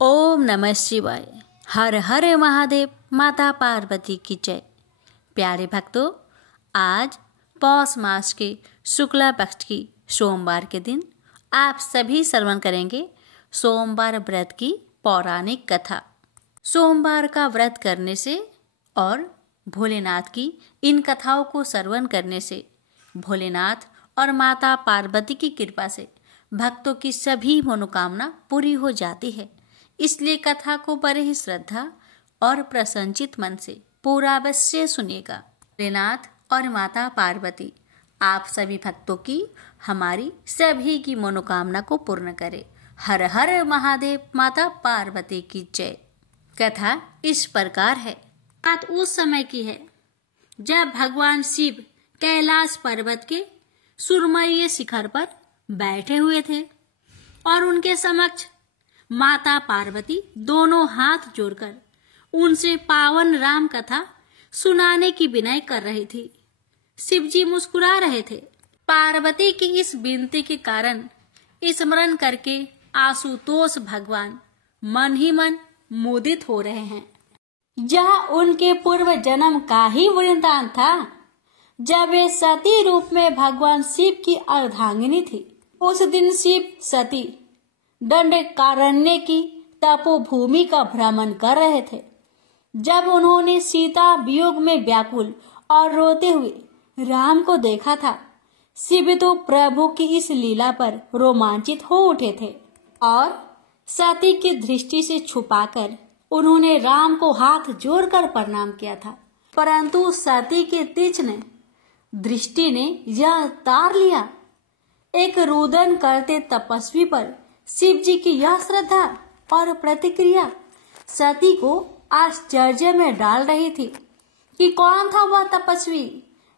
ओम नमः शिवाय। हर हर महादेव। माता पार्वती की जय। प्यारे भक्तों, आज पौष मास के शुक्ला पक्ष की सोमवार के दिन आप सभी श्रवण करेंगे सोमवार व्रत की पौराणिक कथा। सोमवार का व्रत करने से और भोलेनाथ की इन कथाओं को श्रवण करने से भोलेनाथ और माता पार्वती की कृपा से भक्तों की सभी मनोकामना पूरी हो जाती है। इसलिए कथा को बड़े ही श्रद्धा और प्रसन्नचित मन से पूरा अवश्य सुनिएगा। भोलेनाथ और माता पार्वती आप सभी भक्तों की, हमारी सभी की मनोकामना को पूर्ण करे। हर हर महादेव। माता पार्वती की जय। कथा इस प्रकार है। बात उस समय की है जब भगवान शिव कैलाश पर्वत के सुरमयी शिखर पर बैठे हुए थे और उनके समक्ष माता पार्वती दोनों हाथ जोड़कर उनसे पावन राम कथा सुनाने की विनय कर रही थी। शिवजी मुस्कुरा रहे थे। पार्वती की इस विनती के कारण स्मरण करके आशुतोष भगवान मन ही मन मुदित हो रहे हैं। यह उनके पूर्व जन्म का ही वृतांत था जब वे सती रूप में भगवान शिव की अर्धांगिनी थी। उस दिन शिव सती दंडकारण्य की तपोभूमि का भ्रमण कर रहे थे। जब उन्होंने सीता वियोग में व्याकुल और रोते हुए राम को देखा था, शिव तो प्रभु की इस लीला पर रोमांचित हो उठे थे और सती की दृष्टि से छुपाकर उन्होंने राम को हाथ जोड़कर प्रणाम किया था। परंतु सती के तीक्ष्ण दृष्टि ने यह तार लिया। एक रुदन करते तपस्वी पर शिव जी की यह श्रद्धा और प्रतिक्रिया सती को आश्चर्य में डाल रही थी कि कौन था वह तपस्वी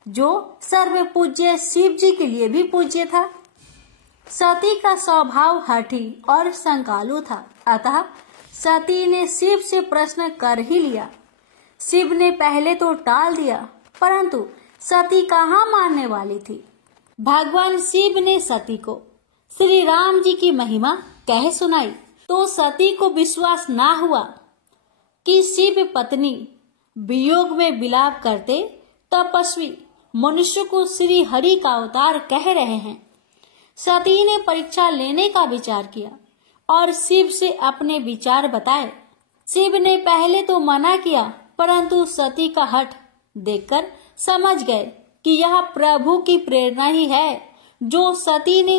जो सर्व पूज्य शिव जी के लिए भी पूज्य था। सती का स्वभाव हठी और संकालु था, अतः सती ने शिव से प्रश्न कर ही लिया। शिव ने पहले तो टाल दिया, परंतु सती कहाँ मानने वाली थी। भगवान शिव ने सती को श्री राम जी की महिमा कह सुनाई तो सती को विश्वास ना हुआ कि शिव पत्नी वियोग में विलाप करते तपस्वी मनुष्य को श्री हरि का अवतार कह रहे हैं। सती ने परीक्षा लेने का विचार किया और शिव से अपने विचार बताए। शिव ने पहले तो मना किया, परंतु सती का हठ देखकर समझ गए कि यह प्रभु की प्रेरणा ही है जो सती ने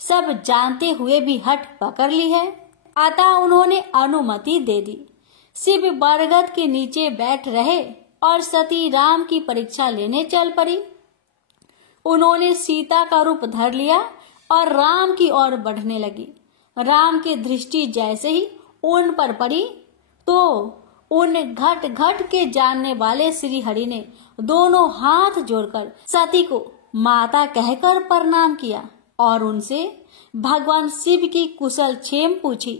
सब जानते हुए भी हठ पकड़ ली है। अतः उन्होंने अनुमति दे दी। शिव बरगद के नीचे बैठ रहे और सती राम की परीक्षा लेने चल पड़ी। उन्होंने सीता का रूप धर लिया और राम की ओर बढ़ने लगी। राम की दृष्टि जैसे ही उन पर पड़ी तो उन घट घट के जानने वाले श्री हरि ने दोनों हाथ जोड़कर सती को माता कहकर प्रणाम किया और उनसे भगवान शिव की कुशल क्षेम पूछी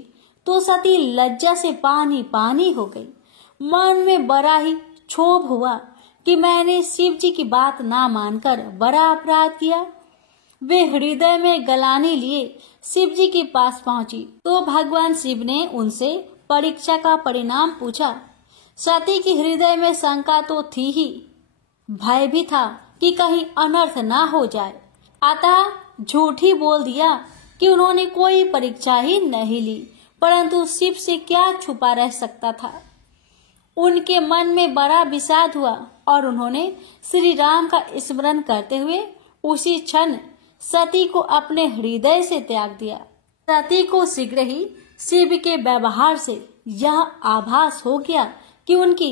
तो सती लज्जा से पानी पानी हो गई। मन में बड़ा ही क्षोभ हुआ कि मैंने शिव जी की बात ना मानकर बड़ा अपराध किया। वे हृदय में गलानी लिए शिव जी के पास पहुंची तो भगवान शिव ने उनसे परीक्षा का परिणाम पूछा। सती की हृदय में शंका तो थी ही, भय भी था कि कहीं अनर्थ ना हो जाए। अतः झूठ ही बोल दिया कि उन्होंने कोई परीक्षा ही नहीं ली, परंतु शिव से क्या छुपा रह सकता था। उनके मन में बड़ा विषाद हुआ और उन्होंने श्री राम का स्मरण करते हुए उसी क्षण सती को अपने हृदय से त्याग दिया। सती को शीघ्र ही शिव के व्यवहार से यह आभास हो गया कि उनकी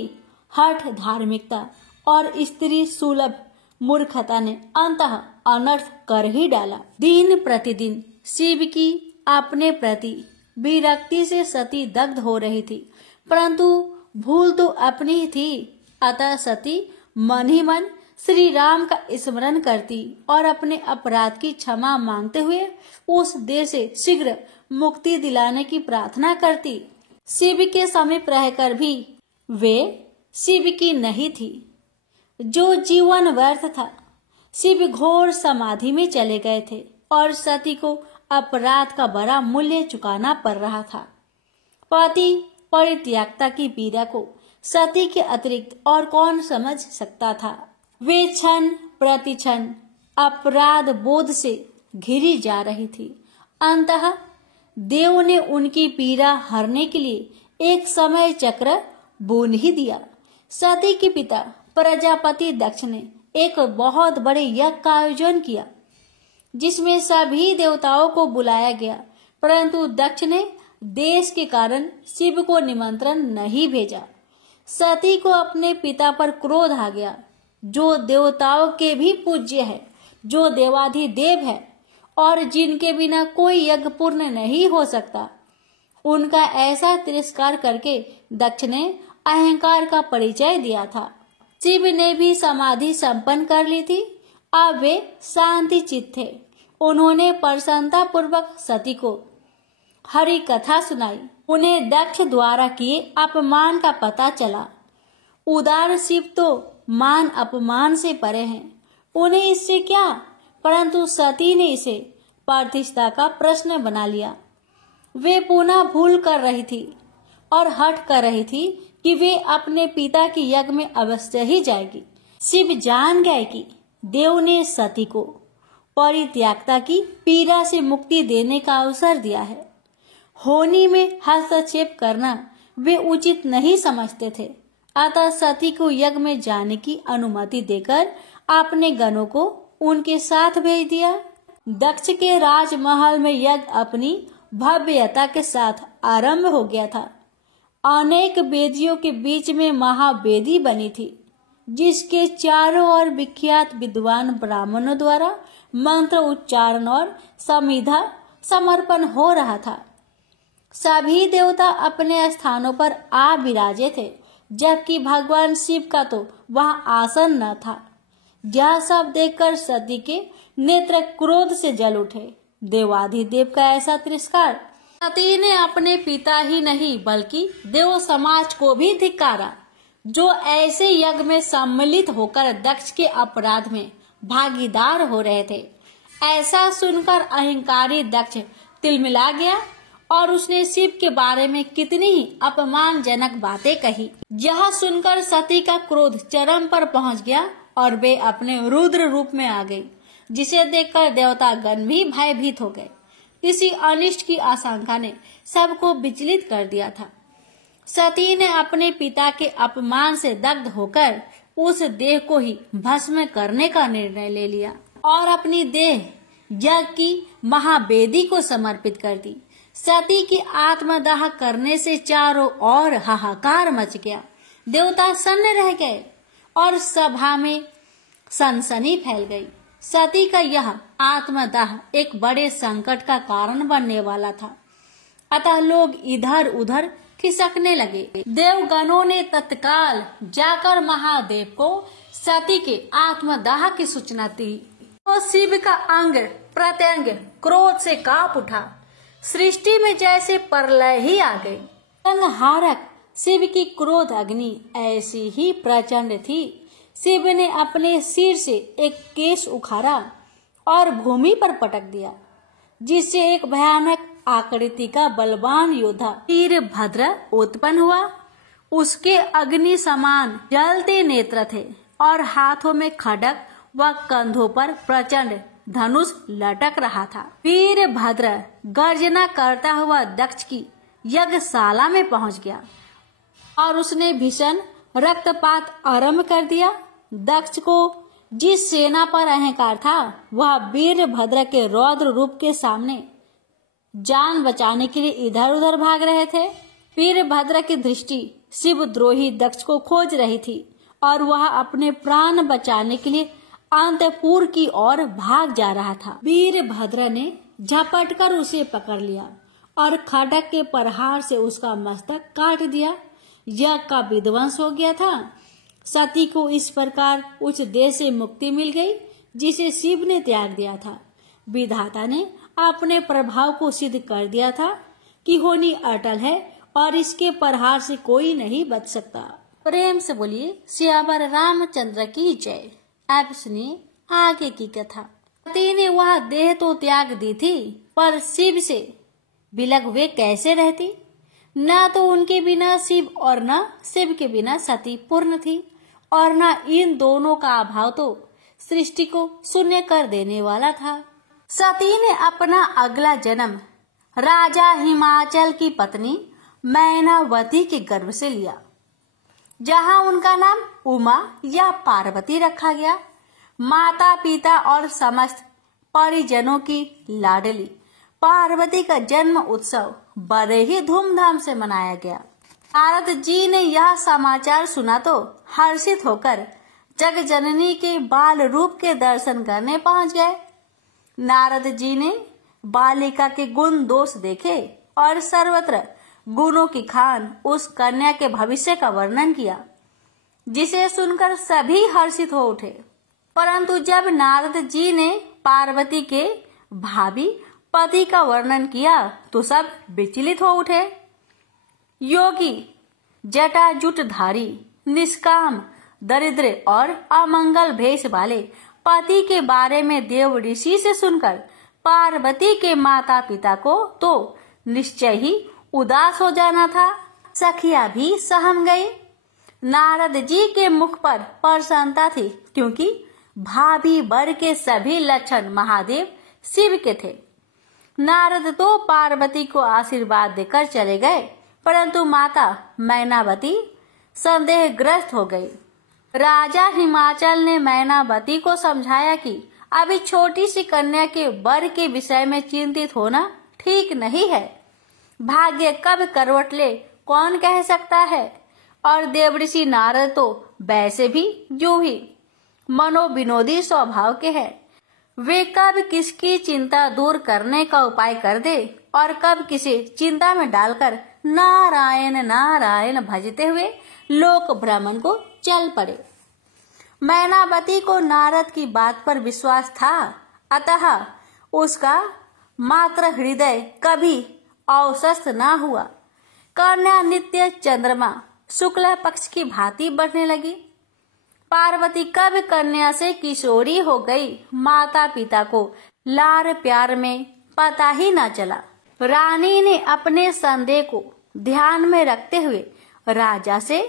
हठ धार्मिकता और स्त्री सुलभ मूर्खता ने अंततः अनर्थ कर ही डाला। दिन प्रतिदिन शिव की अपने प्रति विरक्ति से सती दग्ध हो रही थी, परंतु भूल तो अपनी ही थी। अतः सती मन ही मन श्री राम का स्मरण करती और अपने अपराध की क्षमा मांगते हुए उस देह से शीघ्र मुक्ति दिलाने की प्रार्थना करती। शिव के समीप रहकर भी वे शिव की नहीं थी। जो जीवन व्यर्थ था। शिव घोर समाधि में चले गए थे और सती को अपराध का बड़ा मूल्य चुकाना पड़ रहा था। पति परित्यागता की पीड़ा को सती के अतिरिक्त और कौन समझ सकता था। वे क्षण प्रति क्षण अपराध बोध से घिरी जा रही थी। अंततः देव ने उनकी पीड़ा हरने के लिए एक समय चक्र बुन ही दिया। सती के पिता प्रजापति दक्ष ने एक बहुत बड़े यज्ञ का आयोजन किया, जिसमें सभी देवताओं को बुलाया गया, परंतु दक्ष ने देश के कारण शिव को निमंत्रण नहीं भेजा। सती को अपने पिता पर क्रोध आ गया, जो देवताओं के भी पूज्य है, जो देवाधिदेव है और जिनके बिना कोई यज्ञ पूर्ण नहीं हो सकता। उनका ऐसा तिरस्कार करके दक्ष ने अहंकार का परिचय दिया था। शिव ने भी समाधि संपन्न कर ली थी। अब वे शांति चित्त थे। उन्होंने प्रसन्नता पूर्वक सती को हरि कथा सुनाई। उन्हें दक्ष द्वारा किए अपमान का पता चला। उदार शिव तो मान अपमान से परे हैं, उन्हें इससे क्या, परंतु सती ने इसे प्रतिष्ठा का प्रश्न बना लिया। वे पुनः भूल कर रही थी और हट कर रही थी कि वे अपने पिता के यज्ञ में अवश्य ही जाएगी। शिव जान गए कि देव ने सती को परित्यागता की पीड़ा से मुक्ति देने का अवसर दिया है। होनी में हस्तक्षेप करना वे उचित नहीं समझते थे। अतः सती को यज्ञ में जाने की अनुमति देकर अपने गणों को उनके साथ भेज दिया। दक्ष के राजमहल में यज्ञ अपनी भव्यता के साथ आरंभ हो गया था। अनेक वेदियों के बीच में महावेदी बनी थी, जिसके चारों ओर विख्यात विद्वान ब्राह्मणों द्वारा मंत्र उच्चारण और समिधा समर्पण हो रहा था। सभी देवता अपने स्थानों पर आ विराजे थे, जबकि भगवान शिव का तो वहां आसन न था। यह सब देखकर सती के नेत्र क्रोध से जल उठे। देवाधिदेव का ऐसा तिरस्कार! सती ने अपने पिता ही नहीं बल्कि देव समाज को भी धिक्कारा, जो ऐसे यज्ञ में सम्मिलित होकर दक्ष के अपराध में भागीदार हो रहे थे। ऐसा सुनकर अहंकारी दक्ष तिलमिला गया और उसने शिव के बारे में कितनी ही अपमानजनक बातें कही। यह सुनकर सती का क्रोध चरम पर पहुंच गया और वे अपने रुद्र रूप में आ गई, जिसे देखकर देवता गण भी भयभीत हो गए। इसी अनिष्ट की आशंका ने सबको विचलित कर दिया था। सती ने अपने पिता के अपमान से दग्ध होकर उस देह को ही भस्म करने का निर्णय ले लिया और अपनी देह यज्ञ की महावेदी को समर्पित कर दी। सती की आत्मदाह करने से चारों ओर हाहाकार मच गया। देवता सन्न रह गए और सभा में सनसनी फैल गई। सती का यह आत्मदाह एक बड़े संकट का कारण बनने वाला था। अतः लोग इधर उधर खिसकने लगे। देवगणों ने तत्काल जाकर महादेव को सती के आत्मदाह की सूचना दी। तो शिव का अंग प्रत्यंग क्रोध से कांप उठा। सृष्टि में जैसे प्रलय ही आ गई। संहारक शिव की क्रोध अग्नि ऐसी ही प्रचंड थी। शिव ने अपने सिर से एक केश उखाड़ा और भूमि पर पटक दिया, जिससे एक भयानक आकृति का बलवान योद्धा वीरभद्र उत्पन्न हुआ। उसके अग्नि समान जलते नेत्र थे और हाथों में खड्ग व कंधों पर प्रचंड धनुष लटक रहा था। वीरभद्र गर्जना करता हुआ दक्ष की यज्ञशाला में पहुंच गया और उसने भीषण रक्तपात आरंभ कर दिया। दक्ष को जिस सेना पर अहंकार था, वह वीरभद्र के रौद्र रूप के सामने जान बचाने के लिए इधर उधर भाग रहे थे। वीरभद्र की दृष्टि शिवद्रोही दक्ष को खोज रही थी और वह अपने प्राण बचाने के लिए अंतपुर की ओर भाग जा रहा था। वीरभद्र ने झपटकर उसे पकड़ लिया और खड्ग के प्रहार से उसका मस्तक काट दिया। यज्ञ का विध्वंस हो गया था। सती को इस प्रकार उस देह से मुक्ति मिल गई, जिसे शिव ने त्याग दिया था। विधाता ने अपने प्रभाव को सिद्ध कर दिया था कि होनी अटल है और इसके प्रहार से कोई नहीं बच सकता। प्रेम से बोलिए सियावर रामचंद्र की जय। अब सुनिए आगे की कथा। सती ने वह देह तो त्याग दी थी, पर शिव से विलग हुए कैसे रहती। न तो उनके बिना शिव और न शिव के बिना सती पूर्ण थी, और न इन दोनों का अभाव तो सृष्टि को शून्य कर देने वाला था। सती ने अपना अगला जन्म राजा हिमाचल की पत्नी मैनावती के गर्भ से लिया, जहां उनका नाम उमा या पार्वती रखा गया। माता पिता और समस्त परिजनों की लाडली पार्वती का जन्म उत्सव बड़े ही धूमधाम से मनाया गया। नारद जी ने यह समाचार सुना तो हर्षित होकर जगजननी के बाल रूप के दर्शन करने पहुंच गए। नारद जी ने बालिका के गुण दोष देखे और सर्वत्र गुणों की खान उस कन्या के भविष्य का वर्णन किया, जिसे सुनकर सभी हर्षित हो उठे। परंतु जब नारद जी ने पार्वती के भावी पति का वर्णन किया तो सब विचलित हो उठे। योगी, जटाजुटधारी, निष्काम, दरिद्र और अमंगल भेष वाले पति के बारे में देव ऋषि से सुनकर पार्वती के माता पिता को तो निश्चय ही उदास हो जाना था। सखिया भी सहम गई। नारद जी के मुख पर प्रसन्नता थी, क्योंकि भाभी वर के सभी लक्षण महादेव शिव के थे। नारद तो पार्वती को आशीर्वाद देकर चले गए, परंतु माता मैनावती संदेहग्रस्त हो गई। राजा हिमाचल ने मैनावती को समझाया कि अभी छोटी सी कन्या के वर के विषय में चिंतित होना ठीक नहीं है। भाग्य कब करवट ले कौन कह सकता है, और देवऋषि नारद तो वैसे भी जो ही मनोविनोदी स्वभाव के हैं। वे कब किसकी चिंता दूर करने का उपाय कर दे और कब किसे चिंता में डालकर नारायण नारायण भजते हुए लोक भ्रमण को चल पड़े। मैनावती को नारद की बात पर विश्वास था, अतः उसका मात्र हृदय कभी अवसस्त न हुआ। कन्या नित्य चंद्रमा शुक्ल पक्ष की भांति बढ़ने लगी। पार्वती कब कन्या से किशोरी हो गई, माता पिता को लार प्यार में पता ही न चला। रानी ने अपने संदेह को ध्यान में रखते हुए राजा से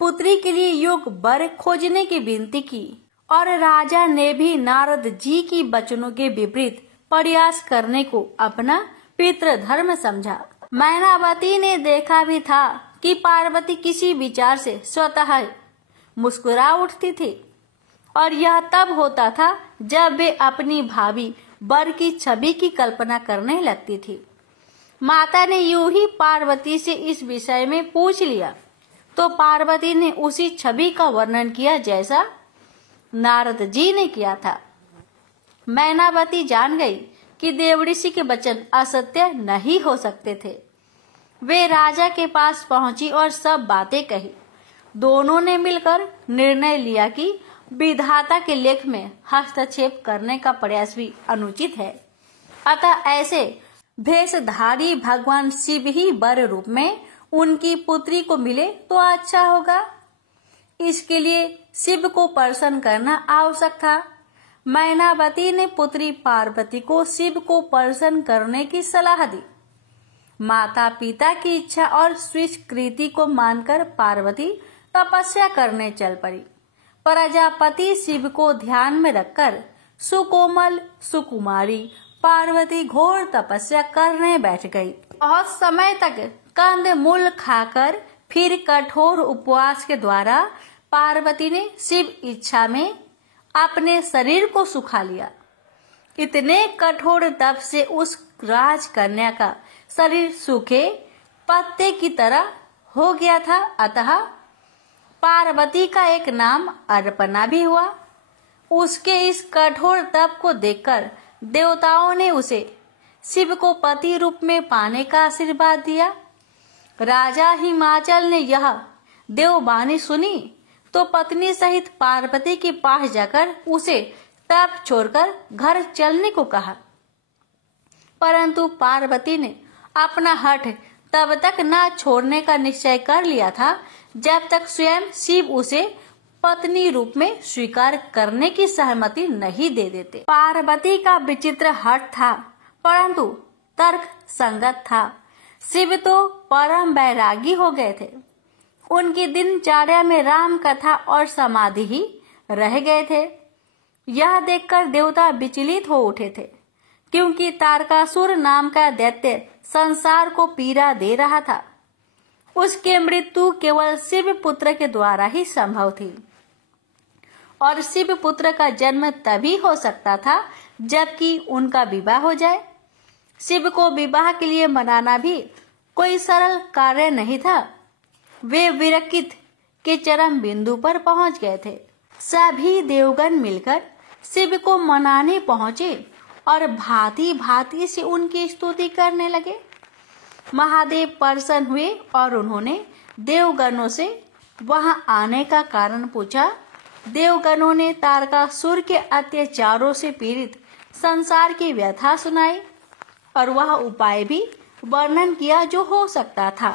पुत्री के लिए योग्य वर खोजने की विनती की, और राजा ने भी नारद जी की वचनों के विपरीत प्रयास करने को अपना पितृधर्म समझा। मैनावती ने देखा भी था कि पार्वती किसी विचार से स्वतः मुस्कुरा उठती थी, और यह तब होता था जब वे अपनी भाभी वर की छवि की कल्पना करने लगती थी। माता ने यूं ही पार्वती से इस विषय में पूछ लिया तो पार्वती ने उसी छवि का वर्णन किया जैसा नारद जी ने किया था। मैनावती जान गई कि देवऋषि के वचन असत्य नहीं हो सकते थे। वे राजा के पास पहुंची और सब बातें कही। दोनों ने मिलकर निर्णय लिया कि विधाता के लेख में हस्तक्षेप करने का प्रयास भी अनुचित है, अतः ऐसे भेषधारी भगवान शिव ही वर रूप में उनकी पुत्री को मिले तो अच्छा होगा। इसके लिए शिव को प्रसन्न करना आवश्यक था। मैनावती ने पुत्री पार्वती को शिव को प्रसन्न करने की सलाह दी। माता पिता की इच्छा और स्वीकृति को मानकर पार्वती तपस्या करने चल पड़ी। प्रजापति शिव को ध्यान में रखकर सुकोमल सुकुमारी पार्वती घोर तपस्या करने बैठ गई। बहुत समय तक कंद मूल खाकर फिर कठोर उपवास के द्वारा पार्वती ने शिव इच्छा में अपने शरीर को सुखा लिया। इतने कठोर तप से उस राजकन्या का शरीर सूखे पत्ते की तरह हो गया था, अतः पार्वती का एक नाम अर्पणा भी हुआ। उसके इस कठोर तप को देखकर देवताओं ने उसे शिव को पति रूप में पाने का आशीर्वाद दिया। राजा हिमाचल ने यह देववाणी सुनी तो पत्नी सहित पार्वती के पास जाकर उसे तप छोड़कर घर चलने को कहा, परंतु पार्वती ने अपना हठ तब तक न छोड़ने का निश्चय कर लिया था जब तक स्वयं शिव उसे पत्नी रूप में स्वीकार करने की सहमति नहीं दे देते। पार्वती का विचित्र हठ था, परंतु तर्क संगत था। शिव तो परम बैरागी हो गए थे। उनकी दिनचर्या में राम कथा और समाधि ही रह गए थे। यह देखकर देवता विचलित हो उठे थे, क्योंकि तारकासुर नाम का दैत्य संसार को पीड़ा दे रहा था। उसके मृत्यु केवल शिव पुत्र के द्वारा ही संभव थी, और शिव पुत्र का जन्म तभी हो सकता था जबकि उनका विवाह हो जाए। शिव को विवाह के लिए मनाना भी कोई सरल कार्य नहीं था। वे विरकित के चरम बिंदु पर पहुंच गए थे। सभी देवगण मिलकर शिव को मनाने पहुंचे और भांति भांति से उनकी स्तुति करने लगे। महादेव प्रसन्न हुए और उन्होंने देवगणों से वहां आने का कारण पूछा। देवगणों ने तारकासुर के अत्याचारों से पीड़ित संसार की व्यथा सुनाई और वह उपाय भी वर्णन किया जो हो सकता था।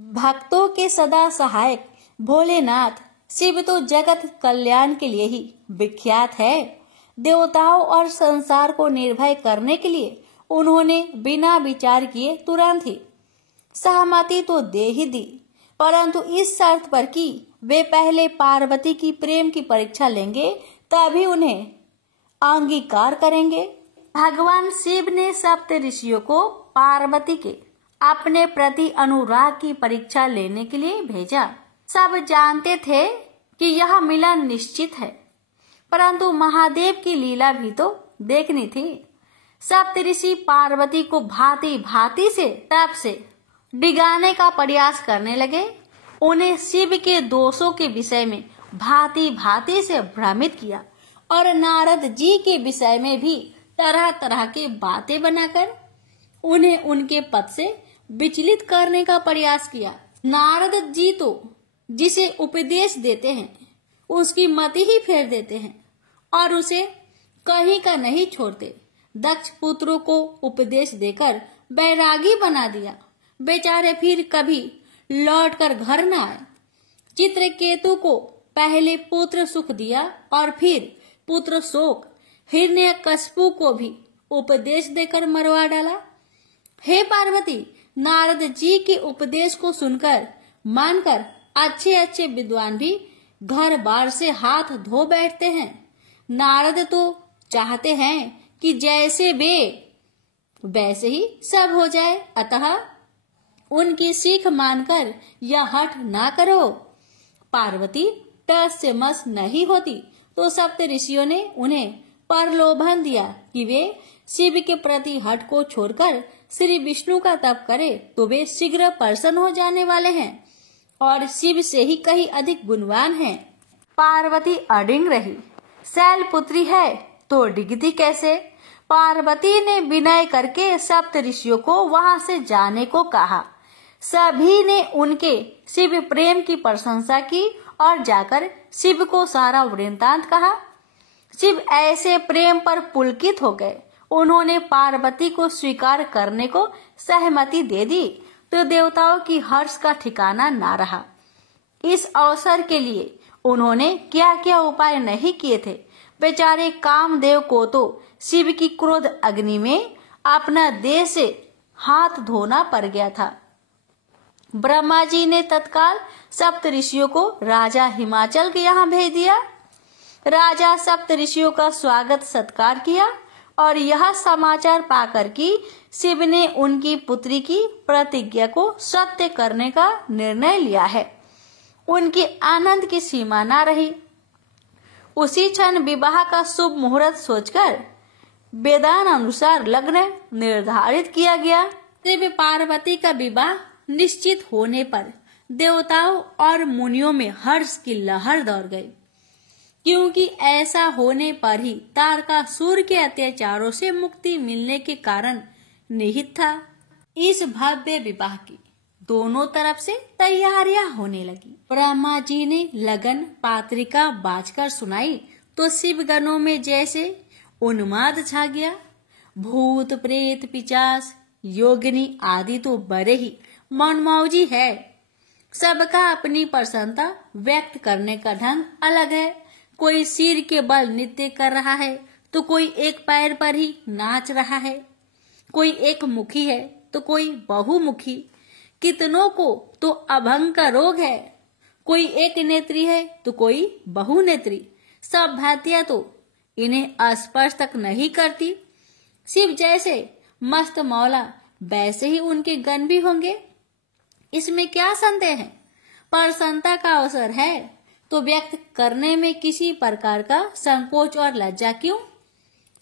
भक्तों के सदा सहायक भोलेनाथ शिव तो जगत कल्याण के लिए ही विख्यात है। देवताओं और संसार को निर्भय करने के लिए उन्होंने बिना विचार किए तुरंत ही सहमति तो दे ही दी, परंतु इस शर्त पर कि वे पहले पार्वती की प्रेम की परीक्षा लेंगे, तभी उन्हें अंगीकार करेंगे। भगवान शिव ने सप्त ऋषियों को पार्वती के अपने प्रति अनुराग की परीक्षा लेने के लिए भेजा। सब जानते थे कि यह मिलन निश्चित है, परंतु महादेव की लीला भी तो देखनी थी। सप्तऋषि पार्वती को भांति भांति से तप से डिगाने का प्रयास करने लगे। उन्हें शिव के दोषों के विषय में भांति भांति से भ्रमित किया और नारद जी के विषय में भी तरह तरह के बातें बनाकर उन्हें उनके पद से विचलित करने का प्रयास किया। नारद जी तो जिसे उपदेश देते हैं उसकी मति ही फेर देते हैं और उसे कहीं का नहीं छोड़ते। दक्ष पुत्रों को उपदेश देकर बैरागी बना दिया। बेचारे फिर कभी लौटकर घर न आए। चित्रकेतु को पहले पुत्र सुख दिया और फिर पुत्र शोक। हिरण्यकशिपु को भी उपदेश देकर मरवा डाला। हे पार्वती, नारद जी के उपदेश को सुनकर मानकर अच्छे अच्छे विद्वान भी घर बार से हाथ धो बैठते हैं। नारद तो चाहते हैं कि जैसे वे वैसे ही सब हो जाए, अतः उनकी सीख मानकर यह हठ ना करो। पार्वती टस से मस नहीं होती तो सप्त ऋषियों ने उन्हें प्रलोभन दिया कि वे शिव के प्रति हठ को छोड़कर श्री विष्णु का तप करे तो वे शीघ्र प्रसन्न हो जाने वाले हैं और शिव से ही कहीं अधिक गुणवान हैं। पार्वती अडिंग रही। शैलपुत्री है तो डिगती कैसे? पार्वती ने विनय करके सप्त ऋषियों को वहां से जाने को कहा। सभी ने उनके शिव प्रेम की प्रशंसा की और जाकर शिव को सारा वृत्तांत कहा। शिव ऐसे प्रेम पर पुलकित हो गए। उन्होंने पार्वती को स्वीकार करने को सहमति दे दी तो देवताओं की हर्ष का ठिकाना ना रहा। इस अवसर के लिए उन्होंने क्या क्या उपाय नहीं किए थे। बेचारे कामदेव को तो शिव की क्रोध अग्नि में अपना देह से हाथ धोना पड़ गया था। ब्रह्मा जी ने तत्काल सप्त ऋषियों को राजा हिमाचल के यहाँ भेज दिया। राजा सप्त ऋषियों का स्वागत सत्कार किया और यह समाचार पाकर कि शिव ने उनकी पुत्री की प्रतिज्ञा को सत्य करने का निर्णय लिया है, उनके आनंद की सीमा न रही। उसी क्षण विवाह का शुभ मुहूर्त सोचकर वेदान अनुसार लग्न निर्धारित किया गया। शिव पार्वती का विवाह निश्चित होने पर देवताओं और मुनियों में हर्ष की लहर दौड़ गई, क्योंकि ऐसा होने पर ही तारकासुर के अत्याचारों से मुक्ति मिलने के कारण निहित था। इस भव्य विवाह की दोनों तरफ से तैयारियां होने लगी। ब्रह्मा जी ने लगन पात्रिका बाजकर सुनाई तो शिवगणों में जैसे उन्माद छा गया। भूत प्रेत पिशाच योगिनी आदि तो बड़े ही मनमौजी है। सबका अपनी प्रसन्नता व्यक्त करने का ढंग अलग है। कोई सिर के बल नृत्य कर रहा है तो कोई एक पैर पर ही नाच रहा है, कोई एक मुखी है तो कोई बहुमुखी, कितनों को तो अभंग का रोग है, कोई एक नेत्री है तो कोई बहुनेत्री, सब भांतियां तो इन्हें स्पर्श तक नहीं करती। शिव जैसे मस्त मौला वैसे ही उनके गण भी होंगे, इसमें क्या संदेह है। प्रसन्नता का अवसर है तो व्यक्त करने में किसी प्रकार का संकोच और लज्जा क्यों।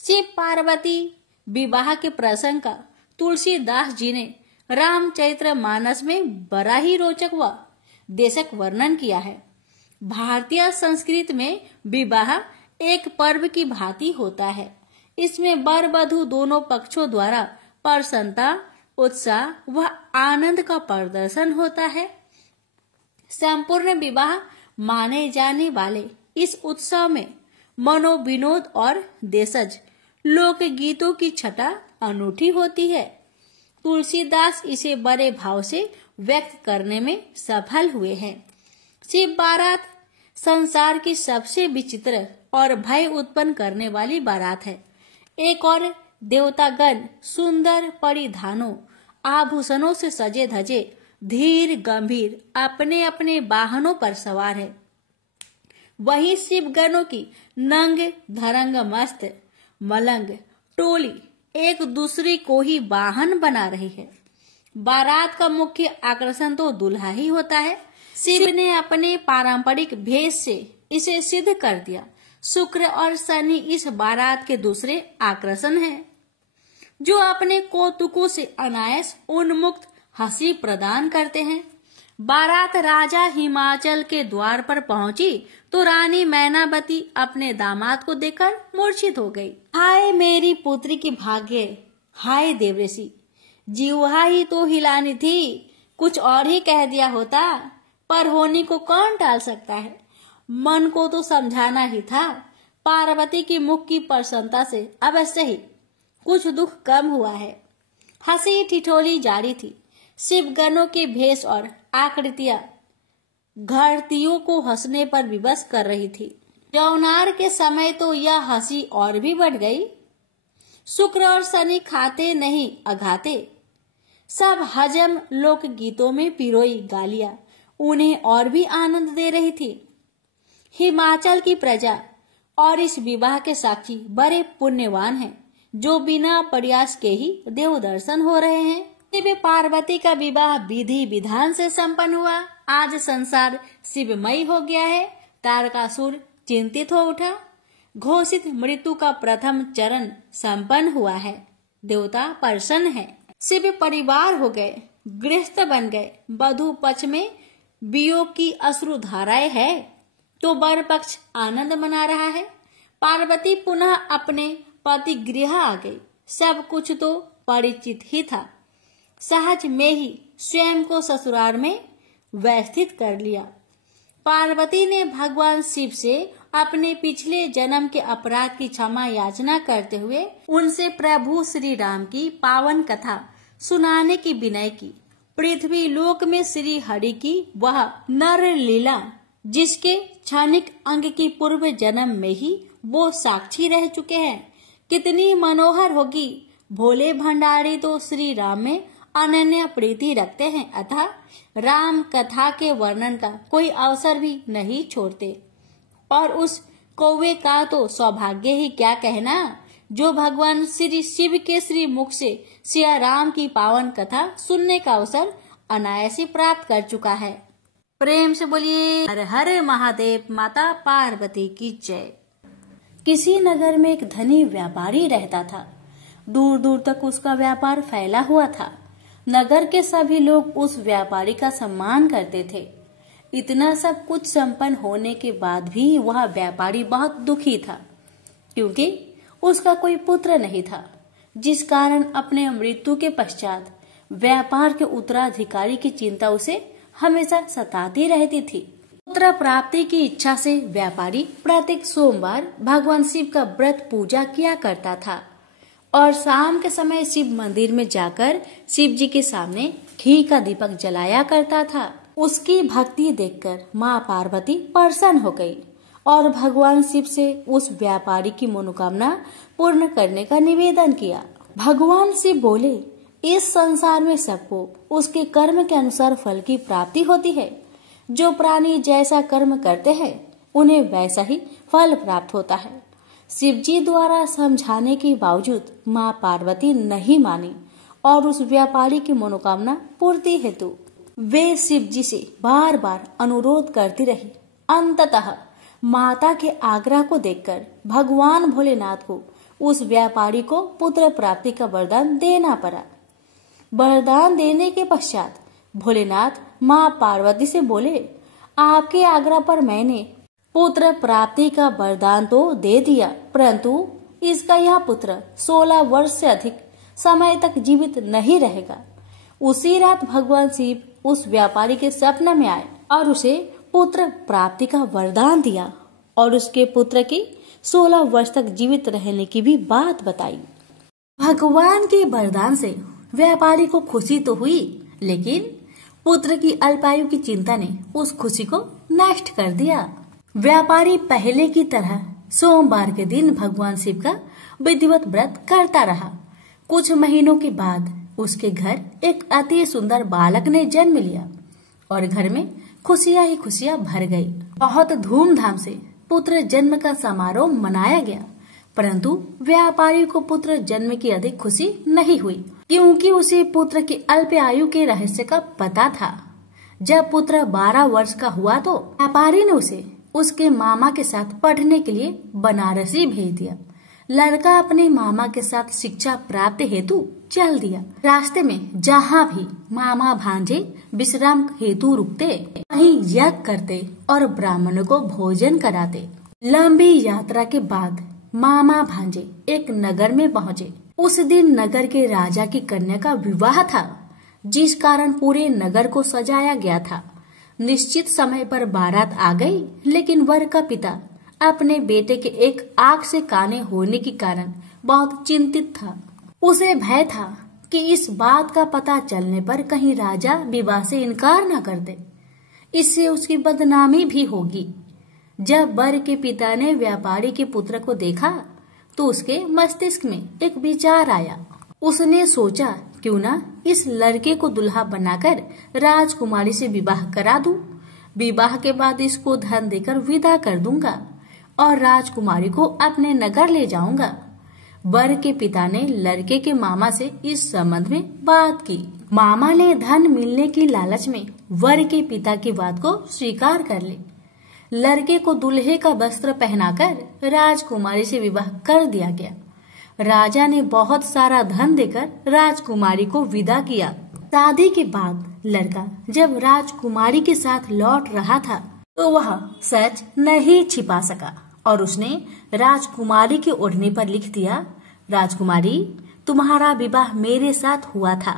शिव पार्वती विवाह के प्रसंग का तुलसीदास जी ने रामचरित्र मानस में बड़ा ही रोचक व देशक वर्णन किया है। भारतीय संस्कृति में विवाह एक पर्व की भांति होता है। इसमें वर वधू दोनों पक्षों द्वारा प्रसन्नता, उत्साह व आनंद का प्रदर्शन होता है। संपूर्ण विवाह माने जाने वाले इस उत्सव में मनोविनोद और देशज लोक गीतों की छटा अनूठी होती है। तुलसीदास इसे बड़े भाव से व्यक्त करने में सफल हुए हैं। शिव बारात संसार की सबसे विचित्र और भय उत्पन्न करने वाली बारात है। एक और देवतागण सुंदर परिधानों आभूषणों से सजे धजे धीर गंभीर अपने अपने वाहनों पर सवार है। वही शिवगणों की नंग धरंग मस्त मलंग टोली एक दूसरे को ही वाहन बना रही है। बारात का मुख्य आकर्षण तो दूल्हा ही होता है। शिव ने अपने पारंपरिक भेष से इसे सिद्ध कर दिया। शुक्र और शनि इस बारात के दूसरे आकर्षण हैं, जो अपने कौतुकों से अनायास उन्मुक्त हंसी प्रदान करते हैं। बारात राजा हिमाचल के द्वार पर पहुंची तो रानी मैनावती अपने दामाद को देखकर मूर्छित हो गई। हाय मेरी पुत्री की भाग्य, हाय देवऋषि, जीवा ही तो हिलानी थी, कुछ और ही कह दिया होता, पर होनी को कौन टाल सकता है। मन को तो समझाना ही था। पार्वती की मुख की प्रसन्नता से अवश्य ही कुछ दुख कम हुआ है। हंसी ठिठोली जारी थी। शिवगणों के भेष और आकृतियां घरतियों को हंसने पर विवश कर रही थी। जौनार के समय तो यह हंसी और भी बढ़ गई। शुक्र और शनि खाते नहीं अघाते, सब हजम लोक गीतों में पिरोई गालियां उन्हें और भी आनंद दे रही थी। हिमाचल की प्रजा और इस विवाह के साक्षी बड़े पुण्यवान हैं, जो बिना प्रयास के ही देव दर्शन हो रहे हैं। शिव पार्वती का विवाह विधि विधान से संपन्न हुआ। आज संसार शिवमयी हो गया है। तारकासुर चिंतित हो उठा। घोषित मृत्यु का प्रथम चरण संपन्न हुआ है। देवता प्रसन्न है। शिव परिवार हो गए, गृहस्थ बन गए। वधू पक्ष में वियोग की अश्रु धाराएं है तो वर पक्ष आनंद मना रहा है। पार्वती पुनः अपने पति गृह आ गई। सब कुछ तो परिचित ही था। सहज में ही स्वयं को ससुराल में व्यवस्थित कर लिया। पार्वती ने भगवान शिव से अपने पिछले जन्म के अपराध की क्षमा याचना करते हुए उनसे प्रभु श्री राम की पावन कथा सुनाने की विनय की। पृथ्वी लोक में श्री हरि की वह नर लीला, जिसके क्षणिक अंग की पूर्व जन्म में ही वो साक्षी रह चुके हैं, कितनी मनोहर होगी। भोले भंडारी तो श्री राम में अनन्य प्रीति रखते हैं, अतः राम कथा के वर्णन का कोई अवसर भी नहीं छोड़ते। और उस कौवे का तो सौभाग्य ही क्या कहना, जो भगवान श्री शिव के श्री मुख से सिया राम की पावन कथा सुनने का अवसर अनायास ही प्राप्त कर चुका है। प्रेम से बोलिए हर हर महादेव। माता पार्वती की जय। किसी नगर में एक धनी व्यापारी रहता था। दूर दूर तक उसका व्यापार फैला हुआ था। नगर के सभी लोग उस व्यापारी का सम्मान करते थे। इतना सब कुछ संपन्न होने के बाद भी वह व्यापारी बहुत दुखी था, क्योंकि उसका कोई पुत्र नहीं था, जिस कारण अपने मृत्यु के पश्चात व्यापार के उत्तराधिकारी की चिंता उसे हमेशा सताती रहती थी। पुत्र प्राप्ति की इच्छा से व्यापारी प्रत्येक सोमवार भगवान शिव का व्रत पूजा किया करता था और शाम के समय शिव मंदिर में जाकर शिव जी के सामने घी का दीपक जलाया करता था। उसकी भक्ति देखकर माँ पार्वती प्रसन्न हो गई और भगवान शिव से उस व्यापारी की मनोकामना पूर्ण करने का निवेदन किया। भगवान शिव बोले, इस संसार में सबको उसके कर्म के अनुसार फल की प्राप्ति होती है। जो प्राणी जैसा कर्म करते हैं उन्हें वैसा ही फल प्राप्त होता है। शिवजी द्वारा समझाने के बावजूद माँ पार्वती नहीं मानी और उस व्यापारी की मनोकामना पूर्ति हेतु वे शिवजी से बार बार अनुरोध करती रही। अंततः माता के आग्रह को देखकर भगवान भोलेनाथ को उस व्यापारी को पुत्र प्राप्ति का वरदान देना पड़ा। वरदान देने के पश्चात भोलेनाथ माँ पार्वती से बोले, आपके आग्रह पर मैंने पुत्र प्राप्ति का वरदान तो दे दिया, परंतु इसका यह पुत्र 16 वर्ष से अधिक समय तक जीवित नहीं रहेगा। उसी रात भगवान शिव उस व्यापारी के सपने में आए और उसे पुत्र प्राप्ति का वरदान दिया और उसके पुत्र की 16 वर्ष तक जीवित रहने की भी बात बताई। भगवान के वरदान से व्यापारी को खुशी तो हुई, लेकिन पुत्र की अल्पायु की चिंता ने उस खुशी को नष्ट कर दिया। व्यापारी पहले की तरह सोमवार के दिन भगवान शिव का विधिवत व्रत करता रहा। कुछ महीनों के बाद उसके घर एक अति सुंदर बालक ने जन्म लिया और घर में खुशियां ही खुशियां भर गई। बहुत धूमधाम से पुत्र जन्म का समारोह मनाया गया, परंतु व्यापारी को पुत्र जन्म की अधिक खुशी नहीं हुई, क्योंकि उसे पुत्र की अल्प आयु के रहस्य का पता था। जब पुत्र 12 वर्ष का हुआ तो व्यापारी ने उसे उसके मामा के साथ पढ़ने के लिए बनारसी भेज दिया। लड़का अपने मामा के साथ शिक्षा प्राप्त हेतु चल दिया। रास्ते में जहाँ भी मामा भांजे विश्राम हेतु रुकते, वहीं यज्ञ करते और ब्राह्मणों को भोजन कराते। लंबी यात्रा के बाद मामा भांजे एक नगर में पहुँचे। उस दिन नगर के राजा की कन्या का विवाह था, जिस कारण पूरे नगर को सजाया गया था। निश्चित समय पर बारात आ गई, लेकिन वर का पिता अपने बेटे के एक आंख से काने होने के कारण बहुत चिंतित था। उसे भय था कि इस बात का पता चलने पर कहीं राजा विवाह से इनकार न कर दे, इससे उसकी बदनामी भी होगी। जब वर के पिता ने व्यापारी के पुत्र को देखा तो उसके मस्तिष्क में एक विचार आया। उसने सोचा, क्यों ना इस लड़के को दुल्हा बनाकर राजकुमारी से विवाह करा दूं। विवाह के बाद इसको धन देकर विदा कर दूंगा और राजकुमारी को अपने नगर ले जाऊंगा। वर के पिता ने लड़के के मामा से इस संबंध में बात की। मामा ने धन मिलने की लालच में वर के पिता की बात को स्वीकार कर ली। लड़के को दूल्हे का वस्त्र पहनाकर राजकुमारी से विवाह कर दिया गया। राजा ने बहुत सारा धन देकर राजकुमारी को विदा किया। शादी के बाद लड़का जब राजकुमारी के साथ लौट रहा था तो वह सच नहीं छिपा सका और उसने राजकुमारी के ओढ़ने पर लिख दिया, राजकुमारी, तुम्हारा विवाह मेरे साथ हुआ था।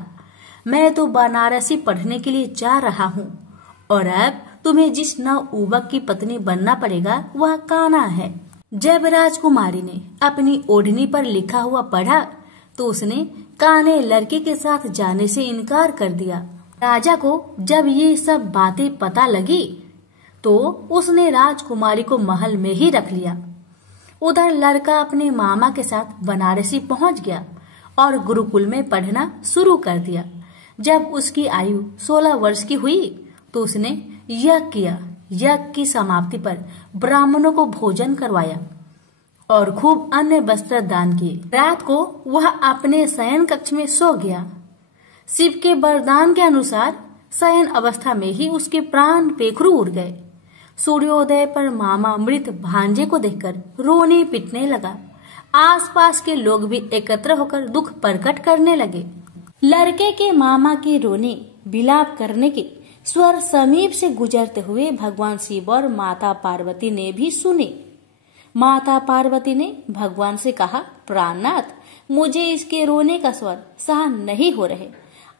मैं तो बनारसी पढ़ने के लिए जा रहा हूँ और अब तुम्हें जिस नवयुवक की पत्नी बनना पड़ेगा वह कान्हा है। जब राजकुमारी ने अपनी ओढ़नी पर लिखा हुआ पढ़ा तो उसने कान्हे लड़के के साथ जाने से इनकार कर दिया। राजा को जब ये सब बातें पता लगी तो उसने राजकुमारी को महल में ही रख लिया। उधर लड़का अपने मामा के साथ बनारसी पहुंच गया और गुरुकुल में पढ़ना शुरू कर दिया। जब उसकी आयु 16 वर्ष की हुई तो उसने यज्ञ किया। यज्ञ की समाप्ति पर ब्राह्मणों को भोजन करवाया और खूब अन्य वस्त्र दान किए। रात को वह अपने शयन कक्ष में सो गया। शिव के वरदान के अनुसार शयन अवस्था में ही उसके प्राण पेखरू उड़ गए। सूर्योदय पर मामा मृत भांजे को देखकर रोने पिटने लगा। आसपास के लोग भी एकत्र होकर दुख प्रकट करने लगे। लड़के के मामा के रोने विलाप करने के स्वर समीप से गुजरते हुए भगवान शिव और माता पार्वती ने भी सुने। माता पार्वती ने भगवान से कहा, प्राणनाथ, मुझे इसके रोने का स्वर सहन नहीं हो रहे,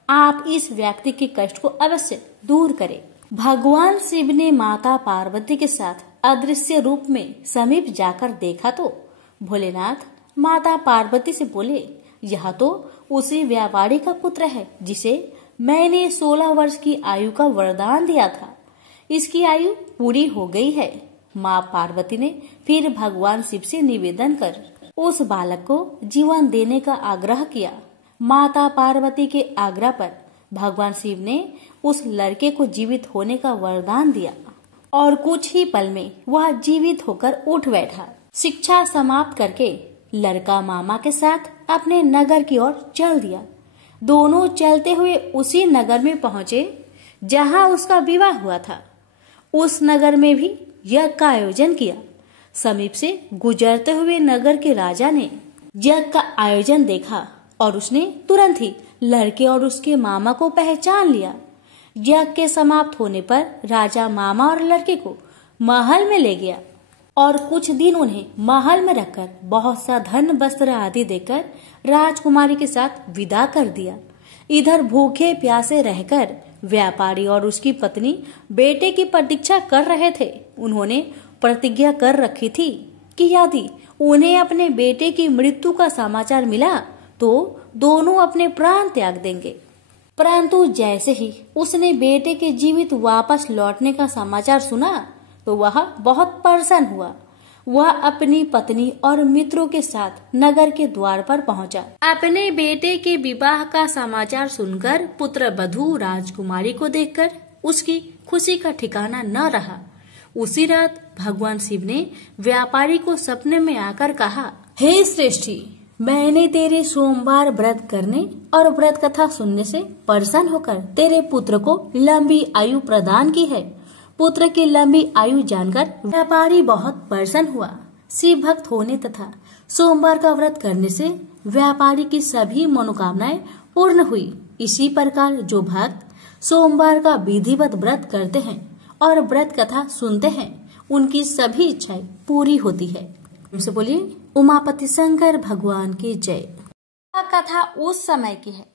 आप इस व्यक्ति के कष्ट को अवश्य दूर करें। भगवान शिव ने माता पार्वती के साथ अदृश्य रूप में समीप जाकर देखा तो भोलेनाथ माता पार्वती से बोले, यह तो उसी व्यापारी का पुत्र है जिसे मैंने 16 वर्ष की आयु का वरदान दिया था। इसकी आयु पूरी हो गई है। माँ पार्वती ने फिर भगवान शिव से निवेदन कर उस बालक को जीवन देने का आग्रह किया। माता पार्वती के आग्रह पर भगवान शिव ने उस लड़के को जीवित होने का वरदान दिया और कुछ ही पल में वह जीवित होकर उठ बैठा। शिक्षा समाप्त करके लड़का मामा के साथ अपने नगर की ओर चल दिया। दोनों चलते हुए उसी नगर में पहुंचे जहां उसका विवाह हुआ था। उस नगर में भी यज्ञ का आयोजन किया। समीप से गुजरते हुए नगर के राजा ने यज्ञ का आयोजन देखा और उसने तुरंत ही लड़के और उसके मामा को पहचान लिया। यज्ञ के समाप्त होने पर राजा मामा और लड़के को महल में ले गया और कुछ दिन उन्हें महल में रखकर बहुत सा धन वस्त्र आदि देकर राजकुमारी के साथ विदा कर दिया। इधर भूखे प्यासे रहकर व्यापारी और उसकी पत्नी बेटे की प्रतीक्षा कर रहे थे। उन्होंने प्रतिज्ञा कर रखी थी कि यदि उन्हें अपने बेटे की मृत्यु का समाचार मिला तो दोनों अपने प्राण त्याग देंगे। परंतु जैसे ही उसने बेटे के जीवित वापस लौटने का समाचार सुना तो वह बहुत प्रसन्न हुआ। वह अपनी पत्नी और मित्रों के साथ नगर के द्वार पर पहुंचा। अपने बेटे के विवाह का समाचार सुनकर पुत्र वधू राजकुमारी को देखकर उसकी खुशी का ठिकाना न रहा। उसी रात भगवान शिव ने व्यापारी को सपने में आकर कहा, हे श्रेष्ठी, मैंने तेरे सोमवार व्रत करने और व्रत कथा सुनने से प्रसन्न होकर तेरे पुत्र को लंबी आयु प्रदान की है। पुत्र की लंबी आयु जानकर व्यापारी बहुत प्रसन्न हुआ। शिव भक्त होने तथा सोमवार का व्रत करने से व्यापारी की सभी मनोकामनाएं पूर्ण हुई। इसी प्रकार जो भक्त सोमवार का विधिवत व्रत करते हैं और व्रत कथा सुनते हैं उनकी सभी इच्छाएं पूरी होती है। उनसे बोलिए उमापति शंकर भगवान की जय। यह कथा उस समय की है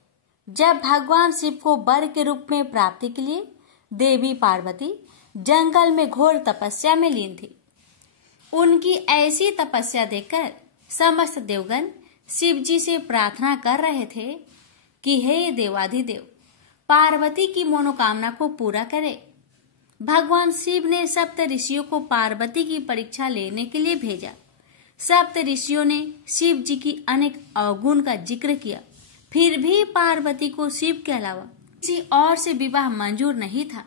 जब भगवान शिव को वर के रूप में प्राप्ति के लिए देवी पार्वती जंगल में घोर तपस्या में लीन थी। उनकी ऐसी तपस्या देखकर समस्त देवगण शिव जी से प्रार्थना कर रहे थे कि हे देवाधिदेव, पार्वती की मनोकामना को पूरा करे। भगवान शिव ने सप्त ऋषियों को पार्वती की परीक्षा लेने के लिए भेजा। सप्त ऋषियों ने शिव जी की अनेक अवगुण का जिक्र किया, फिर भी पार्वती को शिव के अलावा किसी और से विवाह मंजूर नहीं था।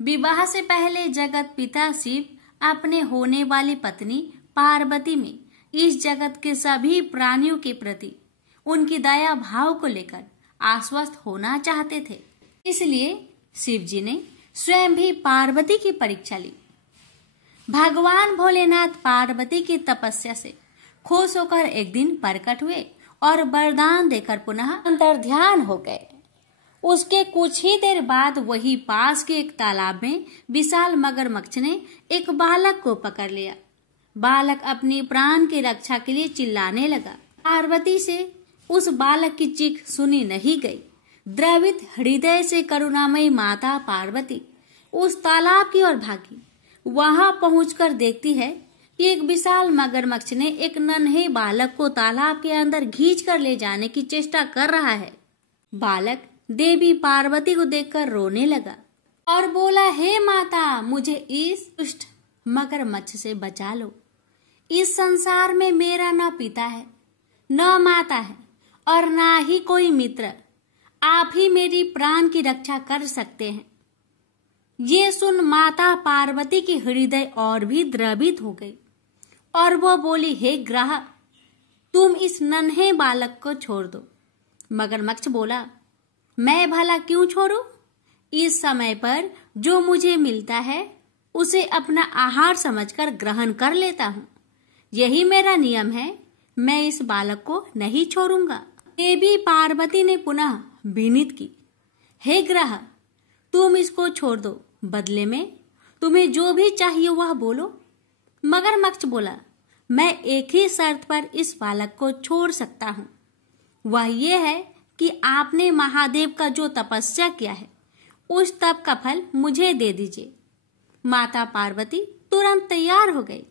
विवाह से पहले जगत पिता शिव अपने होने वाली पत्नी पार्वती में इस जगत के सभी प्राणियों के प्रति उनकी दया भाव को लेकर आश्वस्त होना चाहते थे। इसलिए शिव जी ने स्वयं भी पार्वती की परीक्षा ली। भगवान भोलेनाथ पार्वती की तपस्या से खुश होकर एक दिन प्रकट हुए और वरदान देकर पुनः अंतर्ध्यान हो गए। उसके कुछ ही देर बाद वही पास के एक तालाब में विशाल मगरमच्छ ने एक बालक को पकड़ लिया। बालक अपनी प्राण की रक्षा के लिए चिल्लाने लगा। पार्वती से उस बालक की चीख सुनी नहीं गई। द्रवित हृदय से करुणामयी माता पार्वती उस तालाब की ओर भागी। वहां पहुंचकर देखती है कि एक विशाल मगरमच्छ ने एक नन्हे बालक को तालाब के अंदर खींच कर ले जाने की चेष्टा कर रहा है। बालक देवी पार्वती को देखकर रोने लगा और बोला, हे माता, मुझे इस दुष्ट मगरमच्छ से बचा लो। इस संसार में मेरा न पिता है, न माता है और न ही कोई मित्र। आप ही मेरी प्राण की रक्षा कर सकते हैं। ये सुन माता पार्वती की हृदय और भी द्रवित हो गई और वो बोली, हे ग्रह, तुम इस नन्हे बालक को छोड़ दो। मगरमच्छ बोला, मैं भला क्यों छोड़ूं? इस समय पर जो मुझे मिलता है उसे अपना आहार समझकर ग्रहण कर लेता हूँ। यही मेरा नियम है। मैं इस बालक को नहीं छोड़ूंगा। देवी पार्वती ने पुनः विनीत की, हे ग्रह, तुम इसको छोड़ दो। बदले में तुम्हें जो भी चाहिए वह बोलो। मगरमच्छ बोला, मैं एक ही शर्त पर इस बालक को छोड़ सकता हूँ। वह ये है कि आपने महादेव का जो तपस्या किया है उस तप का फल मुझे दे दीजिए। माता पार्वती तुरंत तैयार हो गई।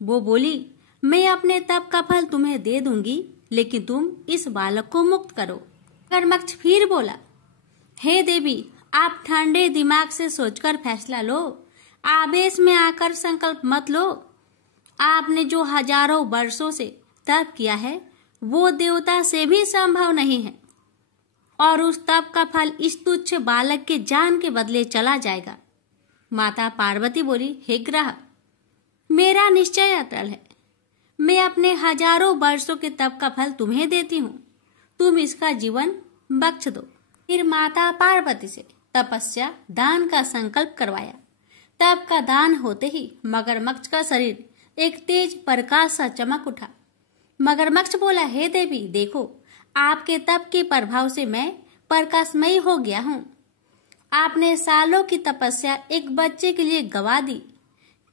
वो बोली, मैं अपने तप का फल तुम्हें दे दूंगी, लेकिन तुम इस बालक को मुक्त करो। मगरमच्छ फिर बोला, हे देवी, आप ठंडे दिमाग से सोचकर फैसला लो। आवेश में आकर संकल्प मत लो। आपने जो हजारों वर्षों से तप किया है वो देवता से भी संभव नहीं है। और उस तप का फल इस तुच्छ बालक के जान के बदले चला जाएगा। माता पार्वती बोली, हे ग्रह, मेरा निश्चय अटल है। मैं अपने हजारों वर्षों के तप का फल तुम्हें देती हूँ, तुम इसका जीवन बख्श दो। फिर माता पार्वती से तपस्या दान का संकल्प करवाया। तप का दान होते ही मगरमच्छ का शरीर एक तेज प्रकाश सा चमक उठा। मगरमच्छ बोला, हे देवी, देखो, आपके तप के प्रभाव से मैं प्रकाशमयी हो गया हूँ। आपने सालों की तपस्या एक बच्चे के लिए गवा दी।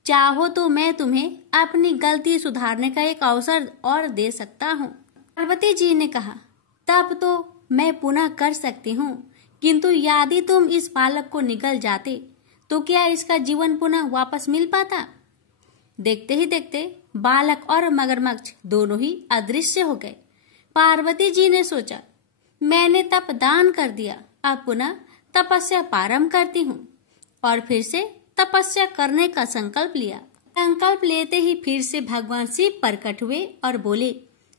चाहो तो मैं तुम्हें अपनी गलती सुधारने का एक अवसर और दे सकता हूँ। पार्वती जी ने कहा, तब तो मैं पुनः कर सकती हूँ, किंतु यदि तुम इस बालक को निगल जाते तो क्या इसका जीवन पुनः वापस मिल पाता? देखते ही देखते बालक और मगरमच्छ दोनों ही अदृश्य हो गए। पार्वती जी ने सोचा, मैंने तप दान कर दिया, अब पुनः तपस्या प्रारंभ करती हूँ, और फिर से तपस्या करने का संकल्प लिया। संकल्प लेते ही फिर से भगवान शिव प्रकट हुए और बोले,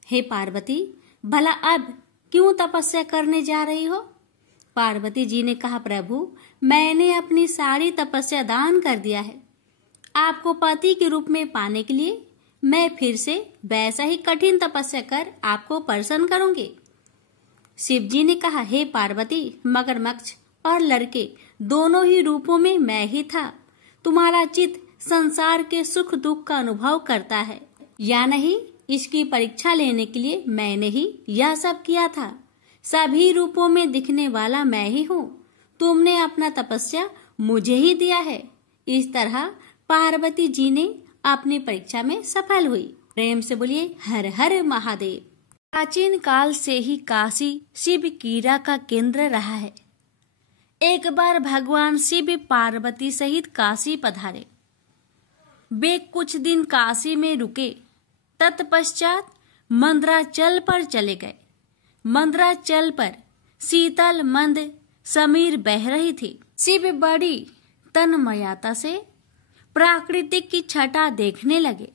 हे पार्वती, भला अब क्यों तपस्या करने जा रही हो? पार्वती जी ने कहा, प्रभु, मैंने अपनी सारी तपस्या दान कर दिया है। आपको पति के रूप में पाने के लिए मैं फिर से वैसा ही कठिन तपस्या कर आपको प्रसन्न करूंगी। शिव जी ने कहा, हे पार्वती, मगरमच्छ और लड़के दोनों ही रूपों में मैं ही था। तुम्हारा चित्त संसार के सुख दुख का अनुभव करता है या नहीं, इसकी परीक्षा लेने के लिए मैंने ही यह सब किया था। सभी रूपों में दिखने वाला मैं ही हूँ। तुमने अपना तपस्या मुझे ही दिया है। इस तरह पार्वती जी ने अपनी परीक्षा में सफल हुई। प्रेम से बोलिए, हर हर महादेव। प्राचीन काल से ही काशी शिव क्रीड़ा का केंद्र रहा है। एक बार भगवान शिव पार्वती सहित काशी पधारे। वे कुछ दिन काशी में रुके। तत्पश्चात मंदराचल पर चले गए। मंदराचल पर शीतल मंद समीर बह रही थी। शिव बड़ी तन्मयता से प्राकृतिक की छटा देखने लगे।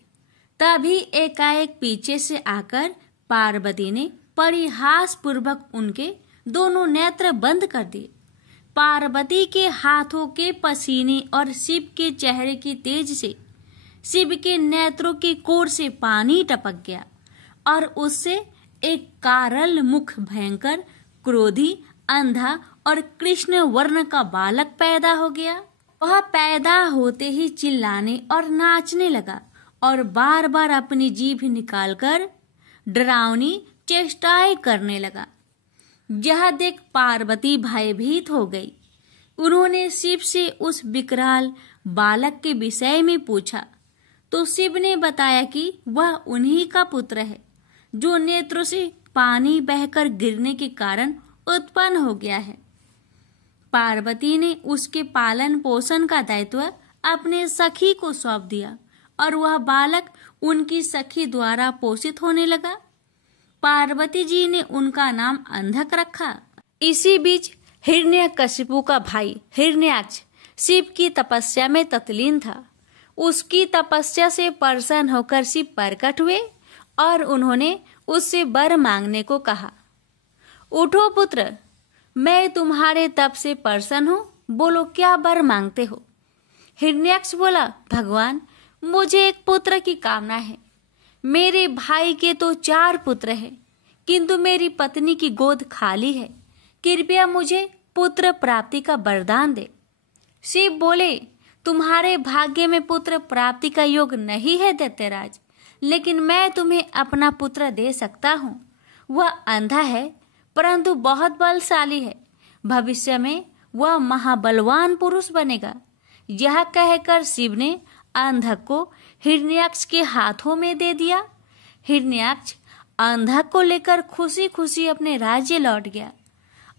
तभी एकाएक पीछे से आकर पार्वती ने परिहास पूर्वक उनके दोनों नेत्र बंद कर दिए। पार्वती के हाथों के पसीने और शिव के चेहरे की तेज से शिव के नेत्रों के कोर से पानी टपक गया और उससे एक कारल मुख, भयंकर, क्रोधी, अंधा और कृष्ण वर्ण का बालक पैदा हो गया। वह पैदा होते ही चिल्लाने और नाचने लगा और बार बार अपनी जीभ निकालकर डरावनी चेष्टाएं करने लगा। यह देख पार्वती भयभीत हो गई। उन्होंने शिव से उस विकराल बालक के विषय में पूछा तो शिव ने बताया कि वह उन्हीं का पुत्र है जो नेत्रों से पानी बहकर गिरने के कारण उत्पन्न हो गया है। पार्वती ने उसके पालन पोषण का दायित्व अपने सखी को सौंप दिया और वह बालक उनकी सखी द्वारा पोषित होने लगा। पार्वती जी ने उनका नाम अंधक रखा। इसी बीच हिरण्यकशिपु का भाई हिरण्याक्ष शिव की तपस्या में तत्लीन था। उसकी तपस्या से प्रसन्न होकर शिव प्रकट हुए और उन्होंने उससे वर मांगने को कहा। उठो पुत्र, मैं तुम्हारे तप से प्रसन्न हूँ, बोलो क्या वर मांगते हो? हिरण्याक्ष बोला, भगवान, मुझे एक पुत्र की कामना है। मेरे भाई के तो 4 पुत्र हैं, किंतु मेरी पत्नी की गोद खाली है। कृपया मुझे पुत्र प्राप्ति का वरदान दे। शिव बोले, तुम्हारे भाग्य में पुत्र प्राप्ति का योग नहीं है दैत्यराज, लेकिन मैं तुम्हें अपना पुत्र दे सकता हूँ। वह अंधा है परंतु बहुत बलशाली है। भविष्य में वह महाबलवान पुरुष बनेगा। यह कहकर शिव ने अंधक को हिरण्याक्ष के हाथों में दे दिया। हिरण्याक्ष अंधक को लेकर खुशी खुशी अपने राज्य लौट गया।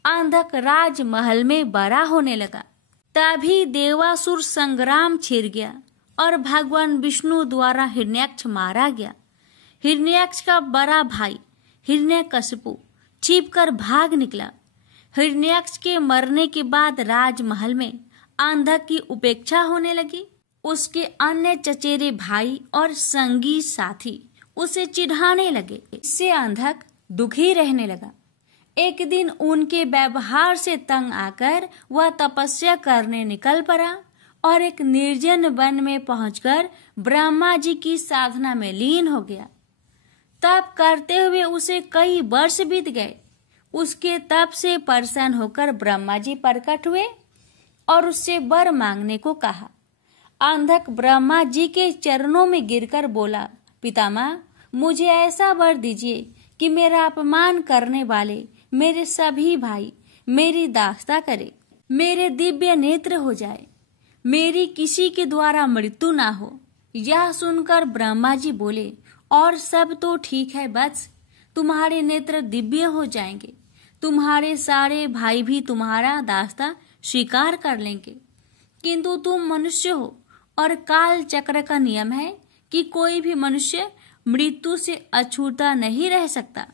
अंधक राजमहल में बड़ा होने लगा। तभी देवासुर संग्राम छिड़ गया और भगवान विष्णु द्वारा हिरण्याक्ष मारा गया। हिरण्याक्ष का बड़ा भाई हिरण्यकशिपु छिपकर भाग निकला। हिरण्याक्ष के मरने के बाद राजमहल में अंधक की उपेक्षा होने लगी। उसके अन्य चचेरे भाई और संगी साथी उसे चिढ़ाने लगे। इससे अंधक दुखी रहने लगा। एक दिन उनके व्यवहार से तंग आकर वह तपस्या करने निकल पड़ा और एक निर्जन वन में पहुंचकर ब्रह्मा जी की साधना में लीन हो गया। तप करते हुए उसे कई वर्ष बीत गए। उसके तप से प्रसन्न होकर ब्रह्मा जी प्रकट हुए और उससे वर मांगने को कहा। अंधक ब्रह्मा जी के चरणों में गिरकर बोला, पितामह, मुझे ऐसा वर दीजिए कि मेरा अपमान करने वाले मेरे सभी भाई मेरी दास्ता करे, मेरे दिव्य नेत्र हो जाए, मेरी किसी के द्वारा मृत्यु ना हो। यह सुनकर ब्रह्मा जी बोले, और सब तो ठीक है वत्स, तुम्हारे नेत्र दिव्य हो जाएंगे, तुम्हारे सारे भाई भी तुम्हारा दास्ता स्वीकार कर लेंगे, किंतु तुम मनुष्य हो और काल चक्र का नियम है कि कोई भी मनुष्य मृत्यु से अछूता नहीं रह सकता।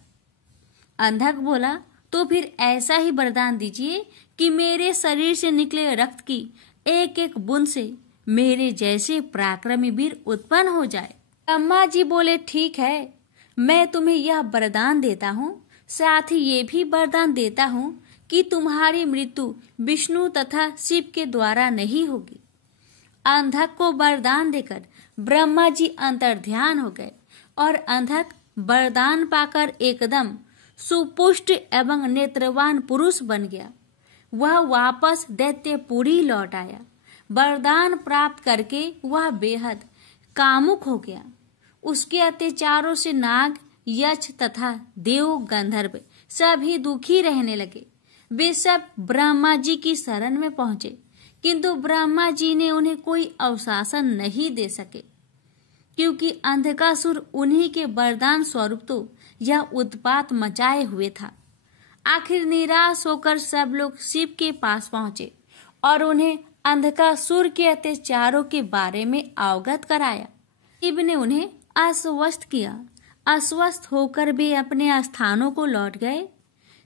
अंधक बोला, तो फिर ऐसा ही वरदान दीजिए कि मेरे शरीर से निकले रक्त की एक एक बूंद से मेरे जैसे पराक्रमी वीर उत्पन्न हो जाए। ब्रह्मा जी बोले, ठीक है, मैं तुम्हें यह वरदान देता हूँ, साथ ही ये भी वरदान देता हूँ कि तुम्हारी मृत्यु विष्णु तथा शिव के द्वारा नहीं होगी। अंधक को वरदान देकर ब्रह्मा जी अंतर्ध्यान हो गए और अंधक वरदान पाकर एकदम सुपुष्ट एवं नेत्रवान पुरुष बन गया। वह वापस दैत्यपुरी लौट आया। वरदान प्राप्त करके वह बेहद कामुक हो गया। उसके अत्याचारों से नाग, यक्ष तथा देव गंधर्व सभी दुखी रहने लगे। वे सब ब्रह्मा जी की शरण में पहुंचे, किंतु ब्रह्मा जी ने उन्हें कोई अवशासन नहीं दे सके, क्योंकि अंधकासुर उन्हीं के वरदान स्वरूप तो यह उत्पात मचाए हुए था। आखिर निराश होकर सब लोग शिव के पास पहुंचे और उन्हें अंधकासुर के अत्याचारों के बारे में अवगत कराया। शिव ने उन्हें आश्वस्त किया। आश्वस्त होकर वे अपने स्थानों को लौट गए।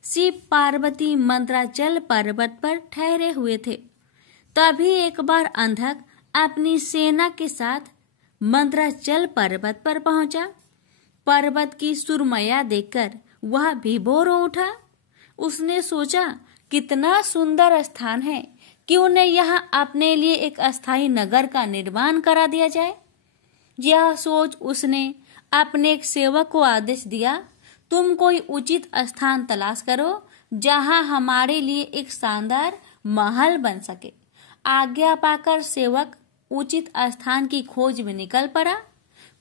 शिव पार्वती मंद्राचल पर्वत पर ठहरे हुए थे। तभी एक बार अंधक अपनी सेना के साथ मंद्राचल पर्वत पर पहुंचा। पर्वत की सुरमया देखकर वह विभोर हो उठा। उसने सोचा, कितना सुंदर स्थान है, क्यों न यहाँ अपने लिए एक अस्थायी नगर का निर्माण करा दिया जाए। यह सोच उसने अपने एक सेवक को आदेश दिया, तुम कोई उचित स्थान तलाश करो जहाँ हमारे लिए एक शानदार महल बन सके। आज्ञा पाकर सेवक उचित स्थान की खोज में निकल पड़ा।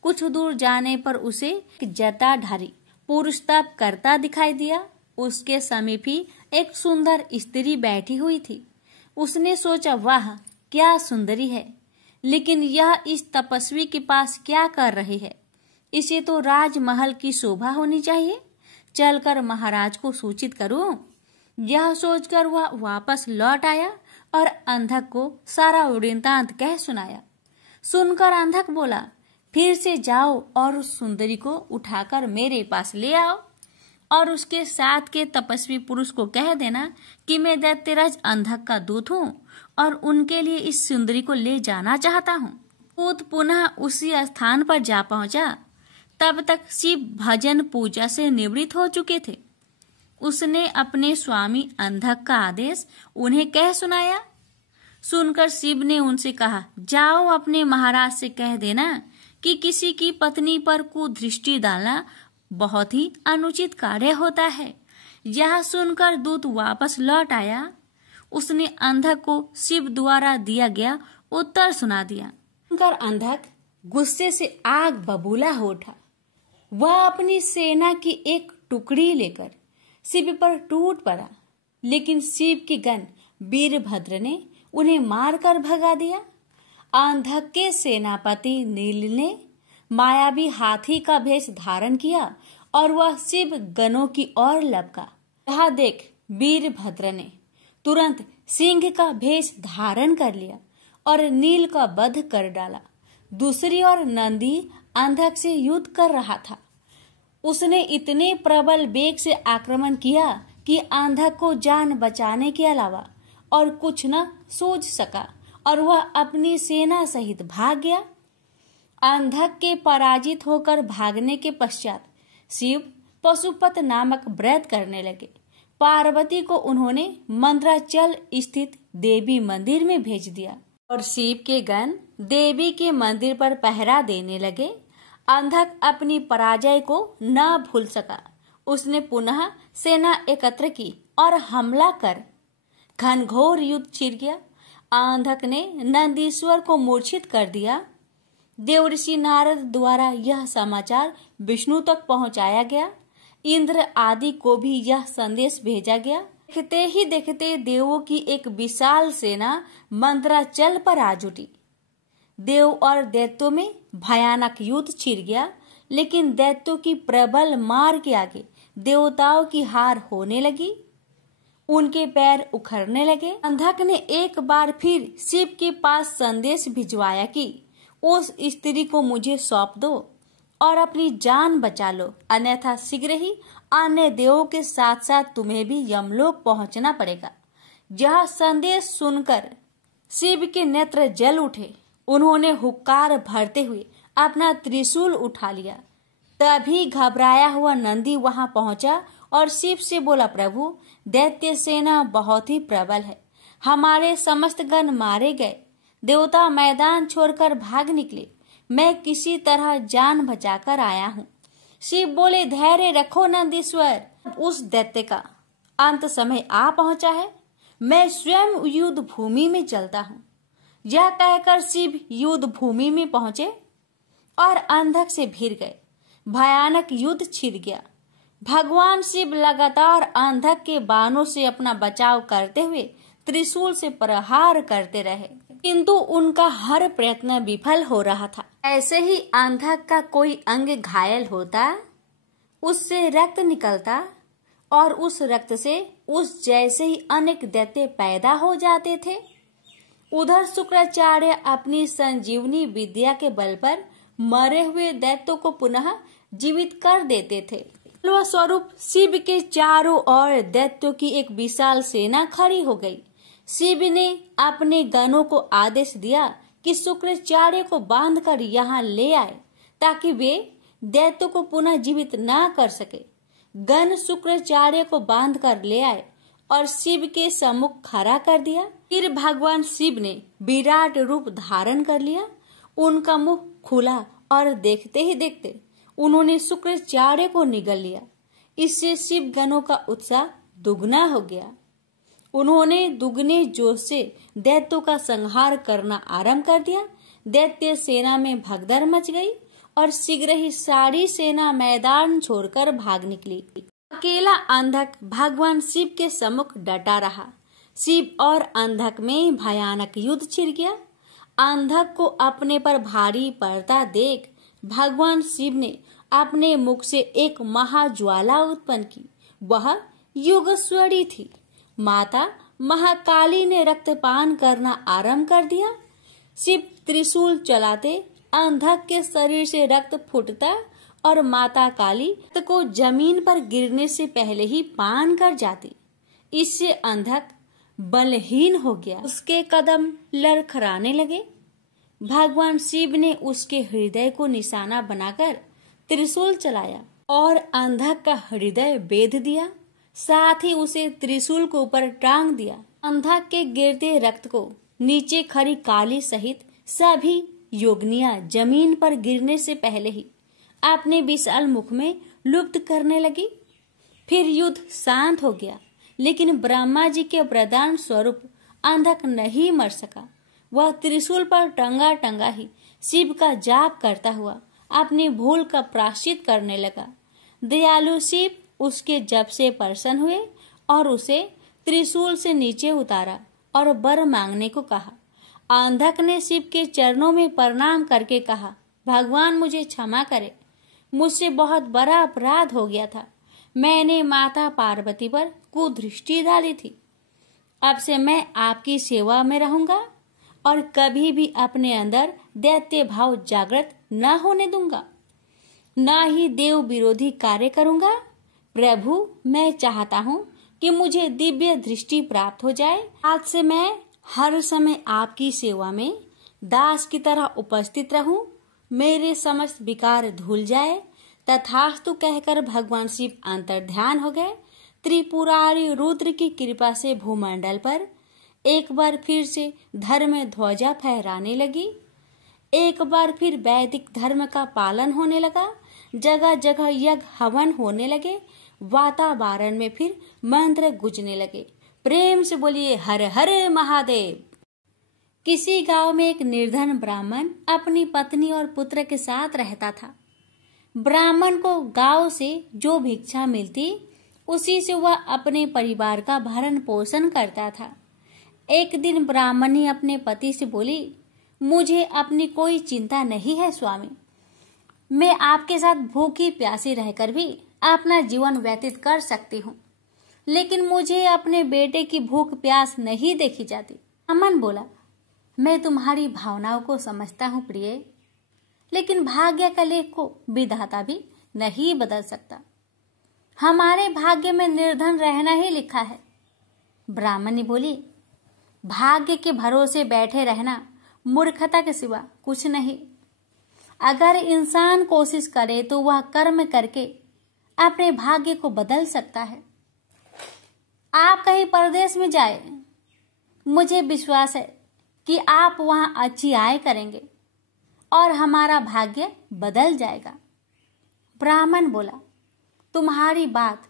कुछ दूर जाने पर उसे एक जटाधारी पुरुष तप करता दिखाई दिया। उसके समीप ही एक सुंदर स्त्री बैठी हुई थी। उसने सोचा, वाह क्या सुंदरी है, लेकिन यह इस तपस्वी के पास क्या कर रही है। इसे तो राजमहल की शोभा होनी चाहिए, चलकर महाराज को सूचित करूं। यह सोचकर वह वापस लौट आया और अंधक को सारा वृत्तांत कह सुनाया। सुनकर अंधक बोला, फिर से जाओ और उस सुंदरी को उठाकर मेरे पास ले आओ और उसके साथ के तपस्वी पुरुष को कह देना कि मैं दैत्यराज अंधक का दूत हूँ और उनके लिए इस सुंदरी को ले जाना चाहता हूँ। दूत पुनः उसी स्थान पर जा पहुंचा। तब तक शिव भजन पूजा से निवृत्त हो चुके थे। उसने अपने स्वामी अंधक का आदेश उन्हें कह सुनाया। सुनकर शिव ने उनसे कहा, जाओ अपने महाराज से कह देना कि किसी की पत्नी पर कुदृष्टि डालना बहुत ही अनुचित कार्य होता है। यह सुनकर दूत वापस लौट आया। उसने अंधक को शिव द्वारा दिया गया उत्तर सुना दिया। सुनकर अंधक गुस्से से आग बबूला हो उठा। वह अपनी सेना की एक टुकड़ी लेकर शिव पर टूट पड़ा, लेकिन शिव के गण वीरभद्र ने उन्हें मारकर भगा दिया। अंधक के सेनापति नील ने मायावी हाथी का भेष धारण किया और वह शिव गणों की ओर लपका। यह देख वीरभद्र ने तुरंत सिंह का भेष धारण कर लिया और नील का वध कर डाला। दूसरी ओर नंदी अंधक से युद्ध कर रहा था। उसने इतने प्रबल वेग से आक्रमण किया कि अंधक को जान बचाने के अलावा और कुछ न सूझ सका और वह अपनी सेना सहित भाग गया। अंधक के पराजित होकर भागने के पश्चात शिव पशुपत नामक व्रत करने लगे। पार्वती को उन्होंने मंद्राचल स्थित देवी मंदिर में भेज दिया और शिव के गण देवी के मंदिर पर पहरा देने लगे। अंधक अपनी पराजय को न भूल सका। उसने पुनः सेना एकत्र की और हमला कर घनघोर युद्ध छिड़ गया। अंधक ने नंदीश्वर को मूर्छित कर दिया। देवर्षि नारद द्वारा यह समाचार विष्णु तक पहुंचाया गया। इंद्र आदि को भी यह संदेश भेजा गया। देखते ही देखते देवों की एक विशाल सेना मंद्राचल पर आ जुटी। देव और दैत्यों में भयानक युद्ध छिड़ गया, लेकिन दैत्यों की प्रबल मार के आगे देवताओं की हार होने लगी। उनके पैर उखड़ने लगे। अंधक ने एक बार फिर शिव के पास संदेश भिजवाया कि उस स्त्री को मुझे सौंप दो और अपनी जान बचा लो, अन्यथा शीघ्र ही अन्य देवों के साथ साथ तुम्हें भी यमलोक पहुंचना पड़ेगा। यह संदेश सुनकर शिव के नेत्र जल उठे। उन्होंने हुक्कार भरते हुए अपना त्रिशूल उठा लिया। तभी घबराया हुआ नंदी वहां पहुंचा और शिव से बोला, प्रभु, दैत्य सेना बहुत ही प्रबल है। हमारे समस्त गण मारे गए। देवता मैदान छोड़कर भाग निकले। मैं किसी तरह जान बचाकर आया हूँ। शिव बोले, धैर्य रखो नंदीश्वर, उस दैत्य का अंत समय आ पहुंचा है। मैं स्वयं युद्ध भूमि में चलता हूँ। यह कहकर शिव युद्ध भूमि में पहुंचे और अंधक से भिड़ गए। भयानक युद्ध छिड़ गया। भगवान शिव लगातार अंधक के बाणों से अपना बचाव करते हुए त्रिशूल से प्रहार करते रहे, किंतु उनका हर प्रयत्न विफल हो रहा था। ऐसे ही अंधक का कोई अंग घायल होता, उससे रक्त निकलता और उस रक्त से उस जैसे ही अनेक दैत्य पैदा हो जाते थे। उधर शुक्राचार्य अपनी संजीवनी विद्या के बल पर मरे हुए दैत्यों को पुनः जीवित कर देते थे। स्वरूप शिव के चारों ओर दैत्यों की एक विशाल सेना खड़ी हो गई। शिव ने अपने गणों को आदेश दिया कि शुक्राचार्य को बांधकर यहाँ ले आए, ताकि वे दैत्यों को पुनः जीवित न कर सके। गण शुक्राचार्य को बांधकर ले आए और शिव के सम्मुख खड़ा कर दिया। फिर भगवान शिव ने विराट रूप धारण कर लिया। उनका मुंह खुला और देखते ही देखते उन्होंने शुक्राचार्य को निगल लिया। इससे शिव गणों का उत्साह दुगना हो गया। उन्होंने दुगने जोश से दैत्यों का संहार करना आरंभ कर दिया। दैत्य सेना में भगदड़ मच गई और शीघ्र ही सारी सेना मैदान छोड़कर भाग निकली। अकेला अंधक भगवान शिव के सम्मुख डटा रहा। शिव और अंधक में भयानक युद्ध छिड़ गया। अंधक को अपने पर भारी पड़ता देख भगवान शिव ने अपने मुख से एक महाज्वाला उत्पन्न की। वह योगेश्वरी थी। माता महाकाली ने रक्तपान करना आरंभ कर दिया। शिव त्रिशूल चलाते अंधक के शरीर से रक्त फूटता और माता काली रक्त को जमीन पर गिरने से पहले ही पान कर जाती। इससे अंधक बलहीन हो गया। उसके कदम लड़खड़ाने लगे। भगवान शिव ने उसके हृदय को निशाना बनाकर त्रिशूल चलाया और अंधक का हृदय बेध दिया। साथ ही उसे त्रिशूल के ऊपर टांग दिया। अंधक के गिरते रक्त को नीचे खड़ी काली सहित सभी योगिनियां जमीन पर गिरने से पहले ही अपने विशाल मुख में लुप्त करने लगी। फिर युद्ध शांत हो गया, लेकिन ब्रह्मा जी के वरदान स्वरूप अंधक नहीं मर सका। वह त्रिशूल पर टंगा टंगा ही शिव का जाप करता हुआ अपनी भूल का प्रायश्चित करने लगा। दयालु शिव उसके जप से प्रसन्न हुए और उसे त्रिशूल से नीचे उतारा और वर मांगने को कहा। अंधक ने शिव के चरणों में प्रणाम करके कहा, भगवान मुझे क्षमा करे, मुझसे बहुत बड़ा अपराध हो गया था। मैंने माता पार्वती पर कुदृष्टि डाली थी। अब से मैं आपकी सेवा में रहूंगा और कभी भी अपने अंदर दैत्य भाव जागृत न होने दूंगा, न ही देव विरोधी कार्य करूंगा। प्रभु, मैं चाहता हूँ कि मुझे दिव्य दृष्टि प्राप्त हो जाए। आज से मैं हर समय आपकी सेवा में दास की तरह उपस्थित रहूं। मेरे समस्त विकार धुल जाए। तथास्तु कहकर भगवान शिव अंतर्ध्यान हो गए। त्रिपुरारी रुद्र की कृपा से भूमंडल पर एक बार फिर से धर्म ध्वजा फहराने लगी। एक बार फिर वैदिक धर्म का पालन होने लगा। जगह जगह यज्ञ हवन होने लगे। वातावरण में फिर मंत्र गूंजने लगे। प्रेम से बोलिए हर हर महादेव। किसी गांव में एक निर्धन ब्राह्मण अपनी पत्नी और पुत्र के साथ रहता था। ब्राह्मण को गांव से जो भिक्षा मिलती उसी से वह अपने परिवार का भरण पोषण करता था। एक दिन ब्राह्मणी अपने पति से बोली, मुझे अपनी कोई चिंता नहीं है स्वामी, मैं आपके साथ भूखी प्यासी रहकर भी अपना जीवन व्यतीत कर सकती हूँ, लेकिन मुझे अपने बेटे की भूख प्यास नहीं देखी जाती। ब्राह्मण बोला, मैं तुम्हारी भावनाओं को समझता हूँ प्रिय, लेकिन भाग्य का लेख को विधाता भी नहीं बदल सकता। हमारे भाग्य में निर्धन रहना ही लिखा है। ब्राह्मणी बोली, भाग्य के भरोसे बैठे रहना मूर्खता के सिवा कुछ नहीं। अगर इंसान कोशिश करे तो वह कर्म करके अपने भाग्य को बदल सकता है। आप कहीं परदेश में जाए, मुझे विश्वास है कि आप वहां अच्छी आय करेंगे और हमारा भाग्य बदल जाएगा। ब्राह्मण बोला, तुम्हारी बात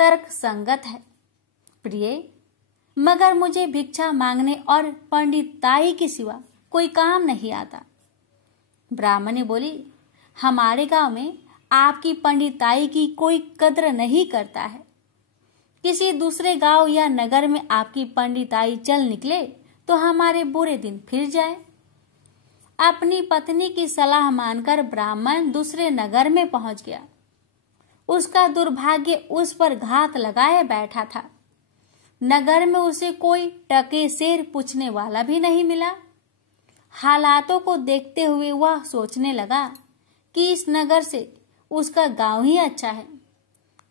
तर्क संगत है प्रिय, मगर मुझे भिक्षा मांगने और पंडिताई के सिवा कोई काम नहीं आता। ब्राह्मणी बोली, हमारे गांव में आपकी पंडिताई की कोई कद्र नहीं करता है। किसी दूसरे गांव या नगर में आपकी पंडिताई चल निकले तो हमारे बुरे दिन फिर जाए। अपनी पत्नी की सलाह मानकर ब्राह्मण दूसरे नगर में पहुंच गया। उसका दुर्भाग्य उस पर घात लगाए बैठा था। नगर में उसे कोई टके सेर पूछने वाला भी नहीं मिला। हालातों को देखते हुए वह सोचने लगा कि इस नगर से उसका गांव ही अच्छा है।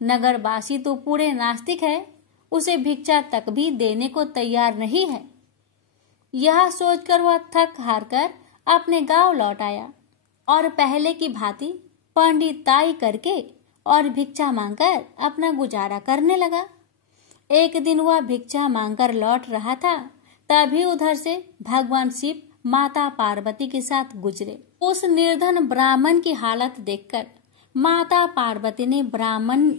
नगरवासी तो पूरे नास्तिक है, उसे भिक्षा तक भी देने को तैयार नहीं है। यह सोचकर वह थक हार कर अपने गांव लौट आया और पहले की भांति पंडिताई करके और भिक्षा मांगकर अपना गुजारा करने लगा। एक दिन वह भिक्षा मांगकर लौट रहा था, तभी उधर से भगवान शिव माता पार्वती के साथ गुजरे। उस निर्धन ब्राह्मण की हालत देखकर माता पार्वती ने ब्राह्मण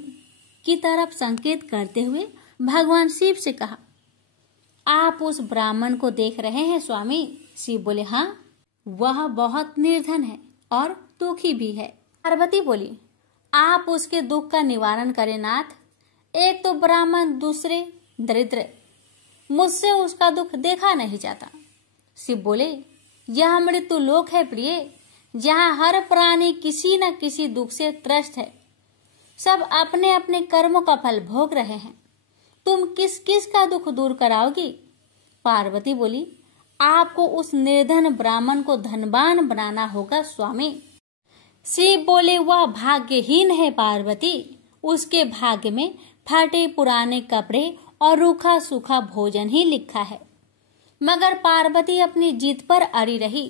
की तरफ संकेत करते हुए भगवान शिव से कहा, आप उस ब्राह्मण को देख रहे हैं स्वामी? शिव बोले, हाँ, वह बहुत निर्धन है और दुखी भी है। पार्वती बोली, आप उसके दुख का निवारण करें नाथ। एक तो ब्राह्मण, दूसरे दरिद्र, मुझसे उसका दुख देखा नहीं जाता। शिव बोले, यह मृत्यु लोक है प्रिय, जहाँ हर प्राणी किसी न किसी दुख से त्रस्त है। सब अपने अपने कर्मों का फल भोग रहे हैं। तुम किस किस का दुख दूर कराओगी? पार्वती बोली, आपको उस निर्धन ब्राह्मण को धनवान बनाना होगा स्वामी। शिव बोले, वह भाग्यहीन है पार्वती, उसके भाग्य में फटे पुराने कपड़े और रूखा सूखा भोजन ही लिखा है। मगर पार्वती अपनी जीत पर अड़ी रही।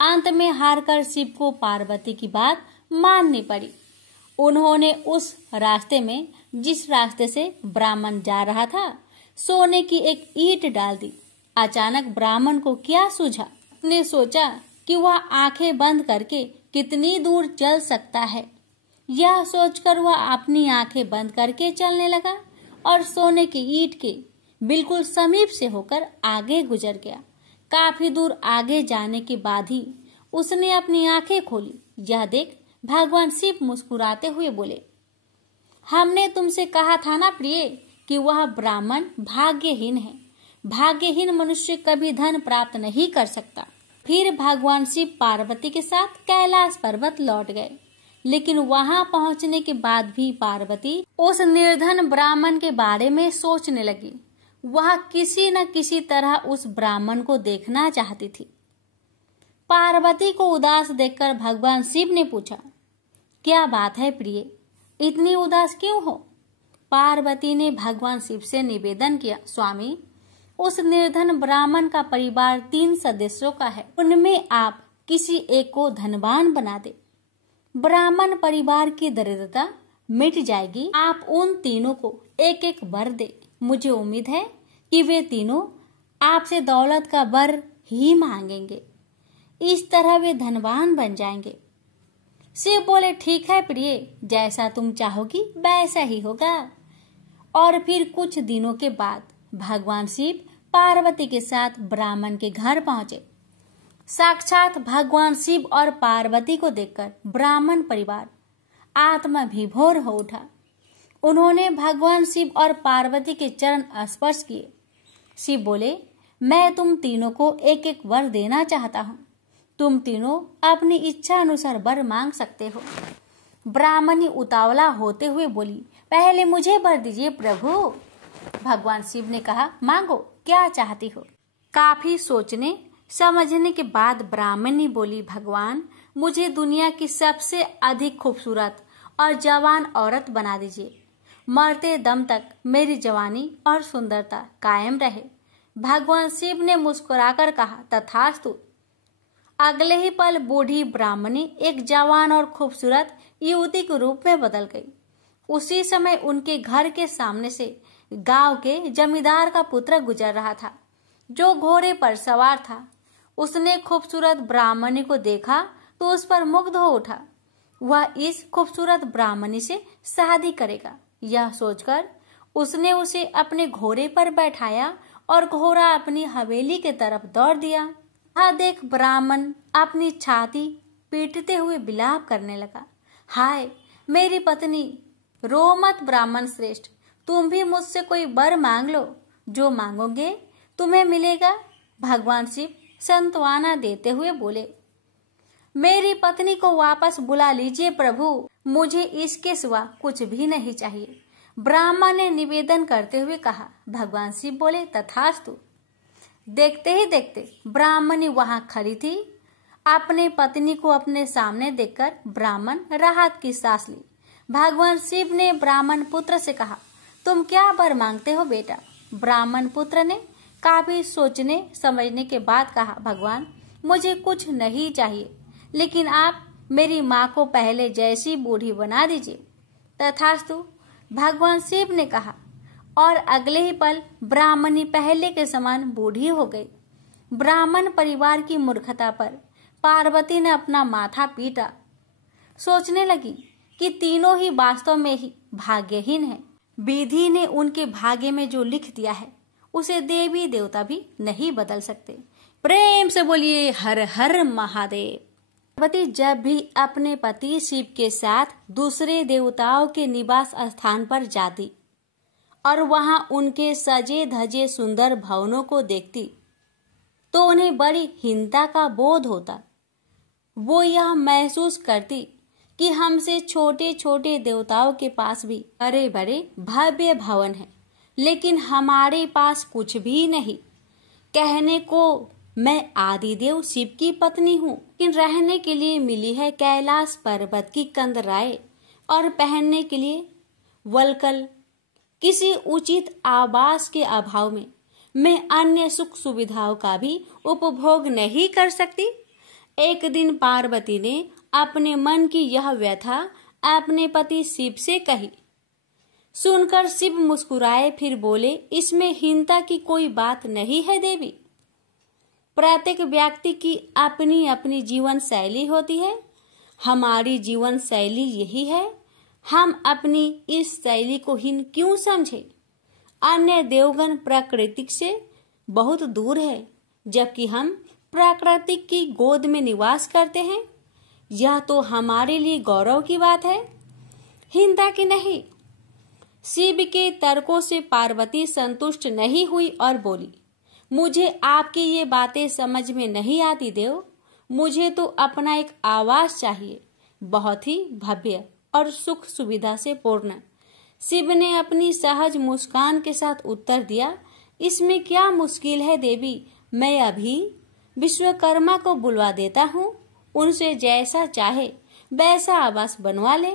अंत में हारकर शिव को पार्वती की बात माननी पड़ी। उन्होंने उस रास्ते में, जिस रास्ते से ब्राह्मण जा रहा था, सोने की एक ईंट डाल दी। अचानक ब्राह्मण को क्या सूझा? उसने सोचा कि वह आंखें बंद करके कितनी दूर चल सकता है। यह सोचकर वह अपनी आंखें बंद करके चलने लगा और सोने की ईंट के बिल्कुल समीप से होकर आगे गुजर गया। काफी दूर आगे जाने के बाद ही उसने अपनी आंखें खोली। यह देख भगवान शिव मुस्कुराते हुए बोले, हमने तुमसे कहा था ना प्रिय कि वह ब्राह्मण भाग्यहीन है। भाग्यहीन मनुष्य कभी धन प्राप्त नहीं कर सकता। फिर भगवान शिव पार्वती के साथ कैलाश पर्वत लौट गए, लेकिन वहां पहुंचने के बाद भी पार्वती उस निर्धन ब्राह्मण के बारे में सोचने लगी। वह किसी न किसी तरह उस ब्राह्मण को देखना चाहती थी। पार्वती को उदास देखकर भगवान शिव ने पूछा, क्या बात है प्रिय, इतनी उदास क्यों हो? पार्वती ने भगवान शिव से निवेदन किया, स्वामी, उस निर्धन ब्राह्मण का परिवार 3 सदस्यों का है, उनमें आप किसी एक को धनवान बना दे। ब्राह्मण परिवार की दरिद्रता मिट जाएगी। आप उन तीनों को एक एक वर दे। मुझे उम्मीद है कि वे तीनों आपसे दौलत का वर ही मांगेंगे। इस तरह वे धनवान बन जाएंगे। शिव बोले, ठीक है प्रिय, जैसा तुम चाहोगी वैसा ही होगा। और फिर कुछ दिनों के बाद भगवान शिव पार्वती के साथ ब्राह्मण के घर पहुंचे। साक्षात भगवान शिव और पार्वती को देखकर ब्राह्मण परिवार आत्मा विभोर हो उठा। उन्होंने भगवान शिव और पार्वती के चरण स्पर्श किए। शिव बोले, मैं तुम तीनों को एक एक वर देना चाहता हूँ। तुम तीनों अपनी इच्छा अनुसार वर मांग सकते हो। ब्राह्मणी उतावला होते हुए बोली, पहले मुझे वर दीजिए प्रभु। भगवान शिव ने कहा, मांगो, क्या चाहती हो। काफी सोचने समझने के बाद ब्राह्मणी बोली, भगवान, मुझे दुनिया की सबसे अधिक खूबसूरत और जवान औरत बना दीजिए। मरते दम तक मेरी जवानी और सुंदरता कायम रहे। भगवान शिव ने मुस्कुराकर कहा, तथास्तु। अगले ही पल बूढ़ी ब्राह्मणी एक जवान और खूबसूरत युवती के रूप में बदल गई। उसी समय उनके घर के सामने से गांव के जमींदार का पुत्र गुजर रहा था, जो घोड़े पर सवार था। उसने खूबसूरत ब्राह्मणी को देखा तो उस पर मुग्ध हो उठा। वह इस खूबसूरत ब्राह्मणी से शादी करेगा। यह सोचकर उसने उसे अपने घोड़े पर बैठाया और घोड़ा अपनी हवेली के तरफ दौड़ दिया। यह देख ब्राह्मण अपनी छाती पीटते हुए विलाप करने लगा, हाय मेरी पत्नी, रो मत ब्राह्मण श्रेष्ठ, तुम भी मुझसे कोई वर मांग लो, जो मांगोगे तुम्हें मिलेगा। भगवान शिव सांत्वना देते हुए बोले, मेरी पत्नी को वापस बुला लीजिए प्रभु, मुझे इसके सिवा कुछ भी नहीं चाहिए। ब्राह्मण ने निवेदन करते हुए कहा। भगवान शिव बोले, तथास्तु। देखते ही देखते ब्राह्मणी वहां खड़ी थी। अपने पत्नी को अपने सामने देखकर ब्राह्मण राहत की सांस ली। भगवान शिव ने ब्राह्मण पुत्र से कहा, तुम क्या वर मांगते हो बेटा। ब्राह्मण पुत्र ने काफी सोचने समझने के बाद कहा, भगवान, मुझे कुछ नहीं चाहिए, लेकिन आप मेरी माँ को पहले जैसी बूढ़ी बना दीजिए। तथास्तु। भगवान शिव ने कहा और अगले ही पल ब्राह्मणी पहले के समान बूढ़ी हो गई। ब्राह्मण परिवार की मूर्खता पर पार्वती ने अपना माथा पीटा। सोचने लगी कि तीनों ही वास्तव में ही भाग्यहीन हैं। विधि ने उनके भाग्य में जो लिख दिया है उसे देवी देवता भी नहीं बदल सकते। प्रेम से बोलिए हर हर महादेव। पार्वती जब भी अपने पति शिव के साथ दूसरे देवताओं के निवास स्थान पर जाती और वहां उनके सजे धजे सुंदर भवनों को देखती तो उन्हें बड़ी हीनता का बोध होता। वो यह महसूस करती कि हमसे छोटे छोटे देवताओं के पास भी बड़े बड़े भव्य भवन हैं, लेकिन हमारे पास कुछ भी नहीं। कहने को मैं आदिदेव शिव की पत्नी हूँ, लेकिन रहने के लिए मिली है कैलाश पर्वत की कंदराएं और पहनने के लिए वल्कल। किसी उचित आवास के अभाव में मैं अन्य सुख सुविधाओं का भी उपभोग नहीं कर सकती। एक दिन पार्वती ने अपने मन की यह व्यथा अपने पति शिव से कही। सुनकर शिव मुस्कुराए, फिर बोले, इसमें हीनता की कोई बात नहीं है देवी। प्रत्येक व्यक्ति की अपनी अपनी जीवन शैली होती है। हमारी जीवन शैली यही है। हम अपनी इस शैली को हीन क्यों समझे। अन्य देवगण प्रकृति से बहुत दूर है, जबकि हम प्रकृति की गोद में निवास करते हैं। यह तो हमारे लिए गौरव की बात है, हीनता की नहीं। शिव के तर्कों से पार्वती संतुष्ट नहीं हुई और बोली, मुझे आपकी ये बातें समझ में नहीं आती देव। मुझे तो अपना एक आवास चाहिए, बहुत ही भव्य और सुख सुविधा से पूर्ण। शिव ने अपनी सहज मुस्कान के साथ उत्तर दिया, इसमें क्या मुश्किल है देवी। मैं अभी विश्वकर्मा को बुलवा देता हूँ, उनसे जैसा चाहे वैसा आवास बनवा ले।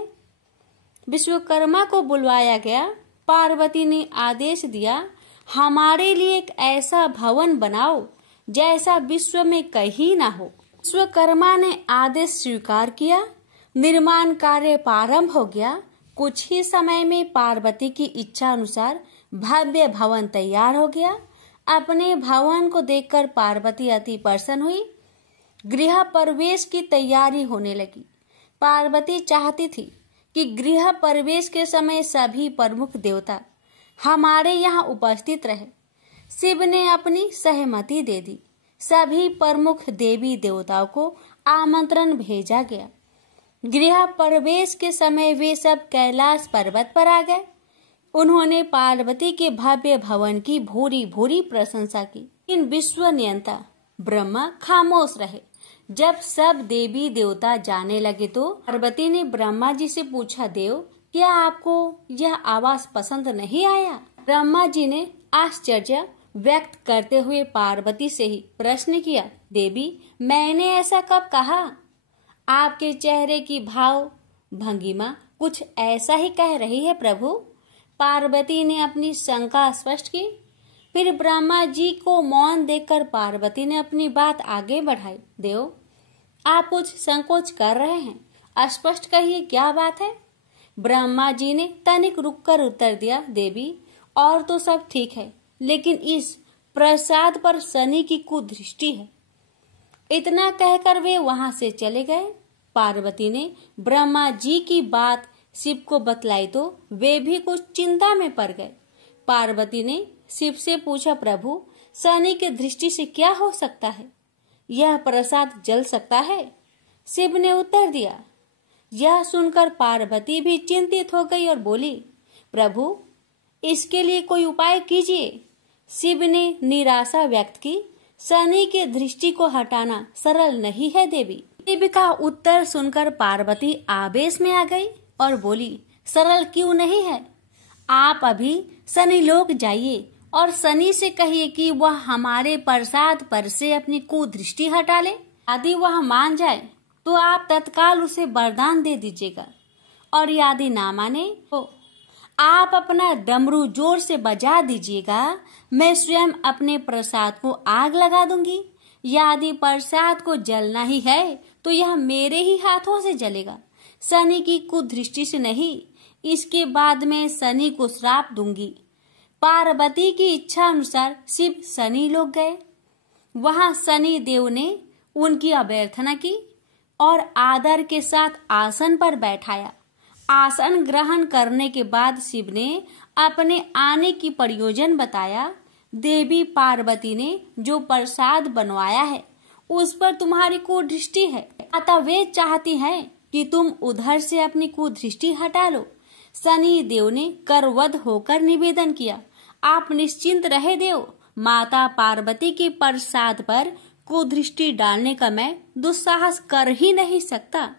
विश्वकर्मा को बुलवाया गया। पार्वती ने आदेश दिया, हमारे लिए एक ऐसा भवन बनाओ जैसा विश्व में कहीं ना हो। विश्वकर्मा ने आदेश स्वीकार किया। निर्माण कार्य प्रारंभ हो गया। कुछ ही समय में पार्वती की इच्छा अनुसार भव्य भवन तैयार हो गया। अपने भवन को देखकर पार्वती अति प्रसन्न हुई। गृह प्रवेश की तैयारी होने लगी। पार्वती चाहती थी कि गृह प्रवेश के समय सभी प्रमुख देवता हमारे यहाँ उपस्थित रहे। शिव ने अपनी सहमति दे दी। सभी प्रमुख देवी देवताओं को आमंत्रण भेजा गया। गृह प्रवेश के समय वे सब कैलाश पर्वत पर आ गए। उन्होंने पार्वती के भव्य भवन की भूरी भूरी प्रशंसा की। इन विश्व नियंता ब्रह्मा खामोश रहे। जब सब देवी देवता जाने लगे तो पार्वती ने ब्रह्मा जी से पूछा, देव, क्या आपको यह आवास पसंद नहीं आया? ब्रह्मा जी ने आश्चर्य व्यक्त करते हुए पार्वती से ही प्रश्न किया, देवी, मैंने ऐसा कब कहा? आपके चेहरे की भाव भंगिमा कुछ ऐसा ही कह रही है प्रभु। पार्वती ने अपनी शंका स्पष्ट की। फिर ब्रह्मा जी को मौन देखकर पार्वती ने अपनी बात आगे बढ़ाई। देव, आप कुछ संकोच कर रहे हैं, स्पष्ट कहिए क्या बात है? ब्रह्मा जी ने तनिक रुककर उत्तर दिया, देवी, और तो सब ठीक है, लेकिन इस प्रसाद पर शनि की कुदृष्टि है। इतना कहकर वे वहां से चले गए। पार्वती ने ब्रह्मा जी की बात शिव को बतलाई तो वे भी कुछ चिंता में पड़ गए। पार्वती ने शिव से पूछा, प्रभु, शनि की दृष्टि से क्या हो सकता है? यह प्रसाद जल सकता है? शिव ने उत्तर दिया। यह सुनकर पार्वती भी चिंतित हो गई और बोली, प्रभु, इसके लिए कोई उपाय कीजिए। शिव ने निराशा व्यक्त की। शनि के दृष्टि को हटाना सरल नहीं है देवी। शिव का उत्तर सुनकर पार्वती आवेश में आ गई और बोली, सरल क्यों नहीं है? आप अभी शनि लोक जाइए और शनि से कहिए कि वह हमारे प्रसाद पर से अपनी कुदृष्टि हटा ले। यदि वह मान जाए तो आप तत्काल उसे वरदान दे दीजिएगा, और यदि ना माने तो आप अपना डमरू जोर से बजा दीजिएगा। मैं स्वयं अपने प्रसाद को आग लगा दूंगी। यदि प्रसाद को जलना ही है तो यह मेरे ही हाथों से जलेगा, शनि की कुदृष्टि से नहीं। इसके बाद मैं शनि को श्राप दूंगी। पार्वती की इच्छा अनुसार शिव शनि लोक गए। वहां शनि देव ने उनकी अभ्यर्थना की और आदर के साथ आसन पर बैठाया। आसन ग्रहण करने के बाद शिव ने अपने आने की प्रयोजन बताया। देवी पार्वती ने जो प्रसाद बनवाया है उस पर तुम्हारी कुदृष्टि है, अतः वे चाहती हैं कि तुम उधर से अपनी कुदृष्टि हटा लो। शनि देव ने करवध होकर निवेदन किया, आप निश्चिंत रहे देव, माता पार्वती के प्रसाद पर कुदृष्टि डालने का मैं दुस्साहस कर ही नहीं सकता।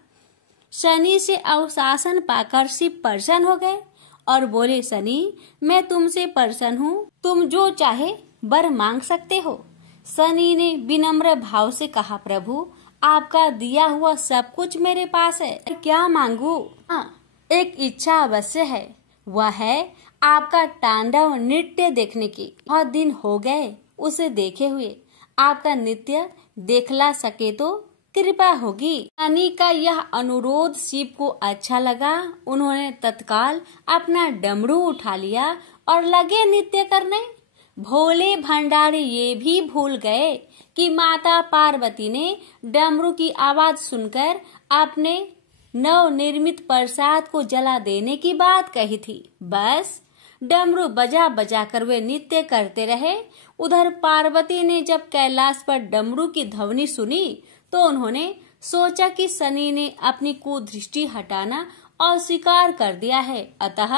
शनि से अवशासन पाकर शिव प्रसन्न हो गए और बोले, शनि, मैं तुमसे प्रसन्न हूँ, तुम जो चाहे वर मांग सकते हो। शनि ने विनम्र भाव से कहा, प्रभु, आपका दिया हुआ सब कुछ मेरे पास है, क्या मांगू? हाँ, एक इच्छा अवश्य है, वह है आपका तांडव नृत्य देखने की। बहुत दिन हो गए उसे देखे हुए, आपका नृत्य देखला सके तो कृपा होगी। शनि का यह अनुरोध शिव को अच्छा लगा। उन्होंने तत्काल अपना डमरू उठा लिया और लगे नृत्य करने। भोले भंडारी ये भी भूल गए कि माता पार्वती ने डमरू की आवाज सुनकर अपने नव निर्मित प्रसाद को जला देने की बात कही थी। बस डमरू बजा बजा कर वे नृत्य करते रहे। उधर पार्वती ने जब कैलाश पर डमरू की ध्वनि सुनी तो उन्होंने सोचा कि शनि ने अपनी कुदृष्टि हटाना अस्वीकार कर दिया है, अतः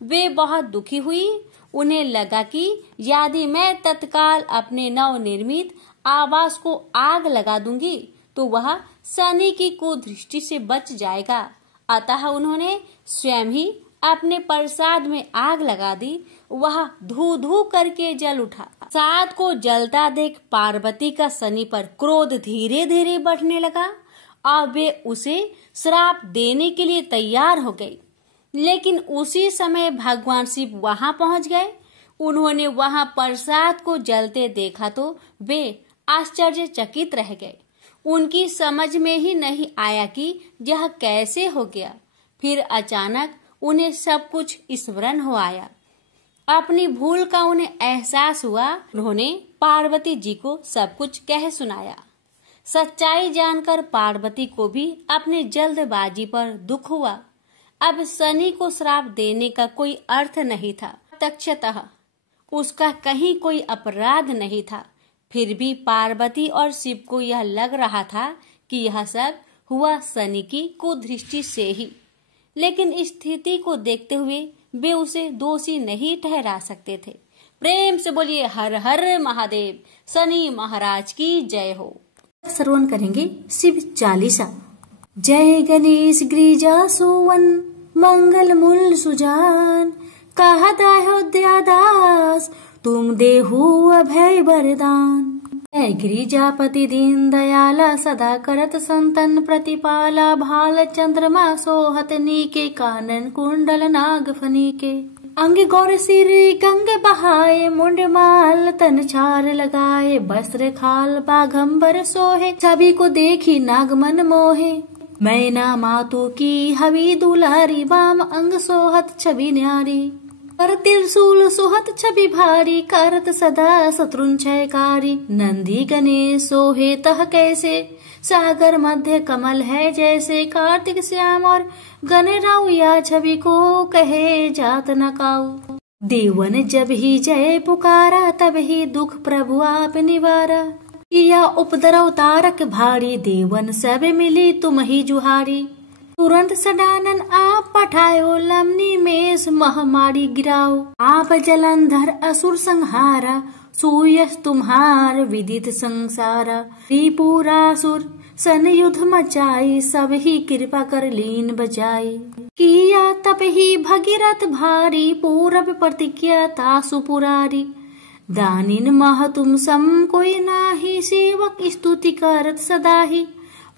वे बहुत दुखी हुई। उन्हें लगा कि यदि मैं तत्काल अपने नव निर्मित आवास को आग लगा दूंगी तो वह शनि की कुदृष्टि से बच जाएगा। अतः उन्होंने स्वयं ही अपने प्रसाद में आग लगा दी। वह धू धू करके जल उठा। प्रसाद को जलता देख पार्वती का शनि पर क्रोध धीरे धीरे बढ़ने लगा और वे उसे श्राप देने के लिए तैयार हो गई। लेकिन उसी समय भगवान शिव वहां पहुंच गए। उन्होंने वहां प्रसाद को जलते देखा तो वे आश्चर्यचकित रह गए। उनकी समझ में ही नहीं आया कि यह कैसे हो गया। फिर अचानक उन्हें सब कुछ स्मरण हो आया। अपनी भूल का उन्हें एहसास हुआ। उन्होंने पार्वती जी को सब कुछ कह सुनाया। सच्चाई जानकर पार्वती को भी अपनी जल्दबाजी पर दुख हुआ। अब शनि को श्राप देने का कोई अर्थ नहीं था। प्रत्यक्षतः उसका कहीं कोई अपराध नहीं था। फिर भी पार्वती और शिव को यह लग रहा था कि यह सब हुआ शनि की कुदृष्टि से ही। लेकिन इस स्थिति को देखते हुए वे उसे दोषी नहीं ठहरा सकते थे। प्रेम से बोलिए हर हर महादेव, शनि महाराज की जय हो। श्रवण करेंगे शिव चालीसा। जय गणेश गिरिजा सोवन, मंगल मूल सुजान, कहत अयोध्या दास, तुम देहु अभय वरदान। जय गिरिजापति दीन दयाला, सदा करत संतन प्रतिपाला, भाल चंद्रमा सोहत नीके, कानन कुंडल नाग फनीके। अंग गौर सिर गंग बहाए, मुंड माल तन चार लगाए, वस्त्र खाल बाघंबर सोहे, सभी को देखी नाग मन मोहे। मैना मातु की हवी दुलारी, वाम अंग सोहत छवि न्यारी, कर त्रिशूल सोहत छवि भारी, करत सदा शत्रुन क्षयकारी। नंदी गणेश सोहे तह कैसे, सागर मध्य कमल है जैसे, कार्तिक श्याम और गणराउ या छवि को कहे जात न काऊ। देवन जब ही जय पुकारा, तब ही दुख प्रभु आप निवारा, किया उपद्रव तारक भारी, देवन सब मिली तुम ही जुहारी। तुरंत सडानन आप पठायो, लमनी मेष महामारी गिराओ, आप जलंधर असुर संहारा, सूयस तुम्हार विदित संसारा। त्रिपुरासुर सन युद्ध मचाई, सब ही कृपा कर लीन बजाई, किया तप ही भगीरथ भारी, पूरब प्रतिज्ञा तासु पुरारी। दानिन मह तुम सम कोई नाही, सेवक स्तुति करत सदा ही,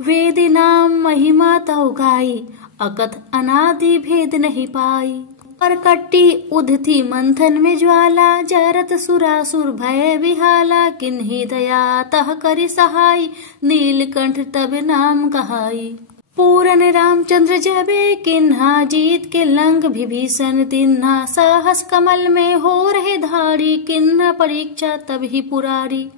वेद नाम महिमा तौ गाई, अकथ अनादि भेद नहीं पाई। पर कट्टी उधती मंथन में ज्वाला, जरत सुरासुर भय विहाला, किन्ही दया तह करि सहाय, नीलकंठ तब नाम कहाई। पूरन रामचंद्र जबे किन्हा, जीत के लंक विभीषण तिन्हा, साहस कमल में हो रहे धारी, किन्हा परीक्षा तब ही पुरारी।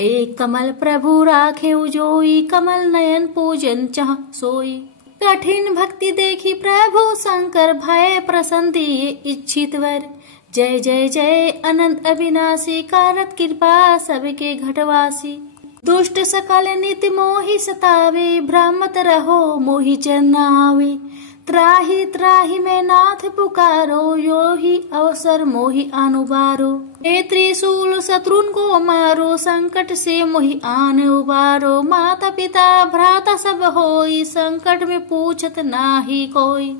एक कमल प्रभु राखे उजोई, कमल नयन पूजन चाह सोई। कठिन भक्ति देखी प्रभु शंकर, भय प्रसन्न दिए इच्छित वर। जय जय जय अनंत अविनाशी, कारत कृपा सबके घटवासी। दुष्ट सकल नित्य मोहि सतावे, भ्रमत रहो मोहि चरनावे। त्राहि त्राहि में नाथ पुकारो, यो ही अवसर मोहि अनुबारो। हे त्रिशूल शत्रुन को मारो, संकट से मोहि आन उबारो। माता पिता भ्राता सब होई, संकट में पूछत नाही कोई।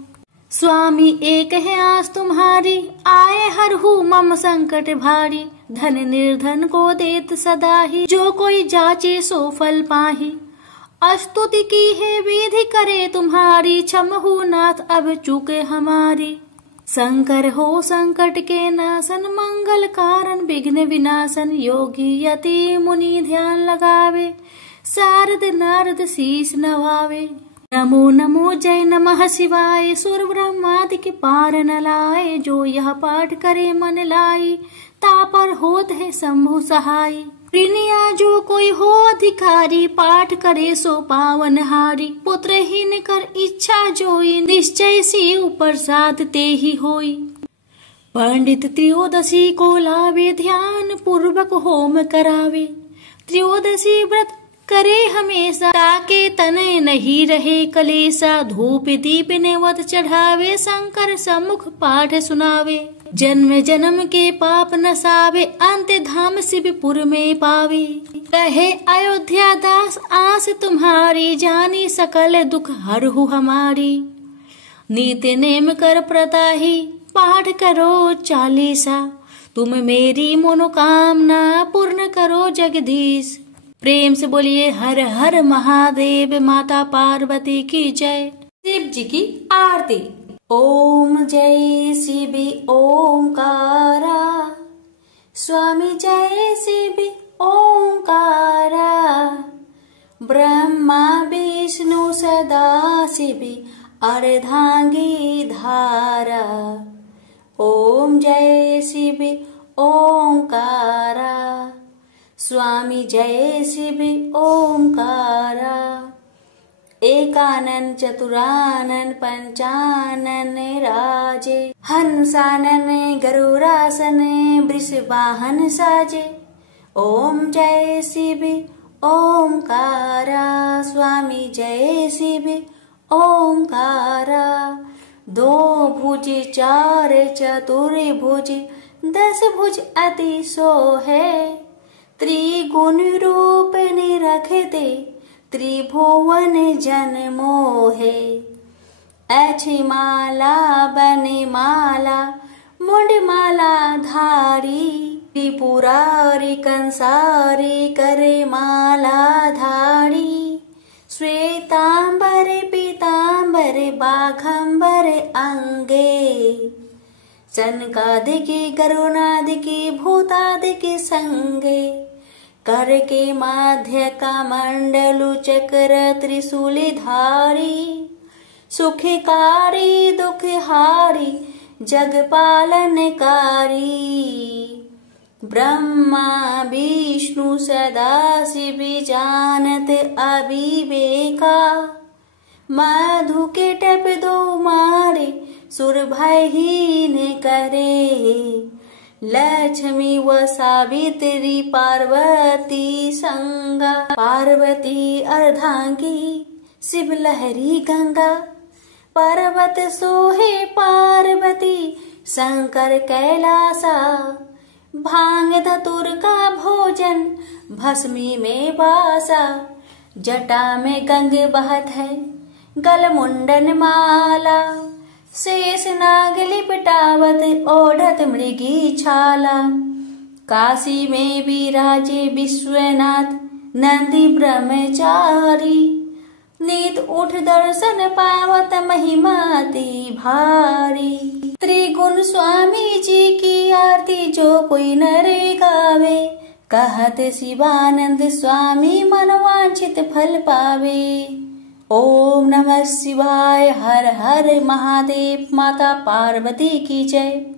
स्वामी एक है आस तुम्हारी, आए हरहु मम संकट भारी। धन निर्धन को देत सदा ही, जो कोई जाचे सो फल पाही। स्तुति की है विधि करे तुम्हारी, क्षमहु नाथ अब चूके हमारी। शंकर हो संकट के नाशन, मंगल कारण विघ्न विनाशन। योगी यति मुनि ध्यान लगावे, शारद नारद शीस नवावे। नमो नमो जय नमः शिवाय, सुर ब्रह्मादि के पार न लाए। जो यह पाठ करे मन लाई, तापर होत है शंभु सहाय। प्रिनिया जो कोई हो अधिकारी, पाठ करे सो पावन हारी। पुत्रहीन कर इच्छा जोई, निश्चय शिव प्रसाद ते ही होई। पंडित त्रयोदशी को लावे, ध्यान पूर्वक होम करावे। त्रयोदशी व्रत करे हमेशा, ताके तनय नहीं रहे कलेसा। धूप दीप नेवत चढ़ावे, शंकर सम्मुख पाठ सुनावे। जन्म जन्म के पाप नसावे, अंत धाम शिवपुर में पावे। कहे अयोध्या दास आस तुम्हारी, जानी सकल दुख हरहु हमारी। नित्य नेम कर प्रताही, पाठ करो चालीसा। तुम मेरी मनोकामना, पूर्ण करो जगदीश। प्रेम से बोलिए हर हर महादेव, माता पार्वती की जय। शिव जी की आरती। ओम जय शिव ओंकारा, स्वामी जय शिव ओंकारा। ब्रह्मा विष्णु सदा शिव, अर्धांगी धारा। ओम जय शिव ओंकारा, स्वामी जय शिव ओंकारा। एकानन चतुरानन पंचानन राजे, हंसानन गरुड़ासन वृषवाहन साजे। ओम जय शिव ओंकारा, स्वामी जय शिव ओंकारा। दो भुज चार चतुर्भुज, 10 भुज अति सोहे। त्रिगुण रूप निरखते, त्रिभुवन जन मोहे। ऐछि माला बने माला, मुंड माला धारी। त्रिपुरारी कंसारी करे माला धारी। श्वेतांबर पीतांबर बाघंबर अंगे। सनकादिकी गरुणादिकी भूतादिकी संगे। कर के माध्य का मंडलु चक्र त्रिशूली धारी। सुखकारी दुखहारी जग पालनकारी। ब्रह्मा विष्णु सदा शिव जानत अविवेका। मधु के टप दो मारे, सुर भयहीन करे। लक्ष्मी व सावित्री पार्वती संगा। पार्वती अर्धांगी, शिव लहरी गंगा। पर्वत सोहे पार्वती, शंकर कैलासा। भांग धतुर का भोजन, भस्मी में वासा। जटा में गंग बहत है, गल मुंडन माला। शेष नाग लिपटावत, ओढ़त मृगी छाला। काशी में विराजे विश्वनाथ, नंदी ब्रह्मचारी। नीत उठ दर्शन पावत, महिमा अति भारी। त्रिगुण स्वामी जी की आरती, जो कोई नरे गावे। कहत शिवानंद स्वामी, मनवांछित फल पावे। ओम नमः शिवाय, हर हर महादेव। माता पार्वती की जय।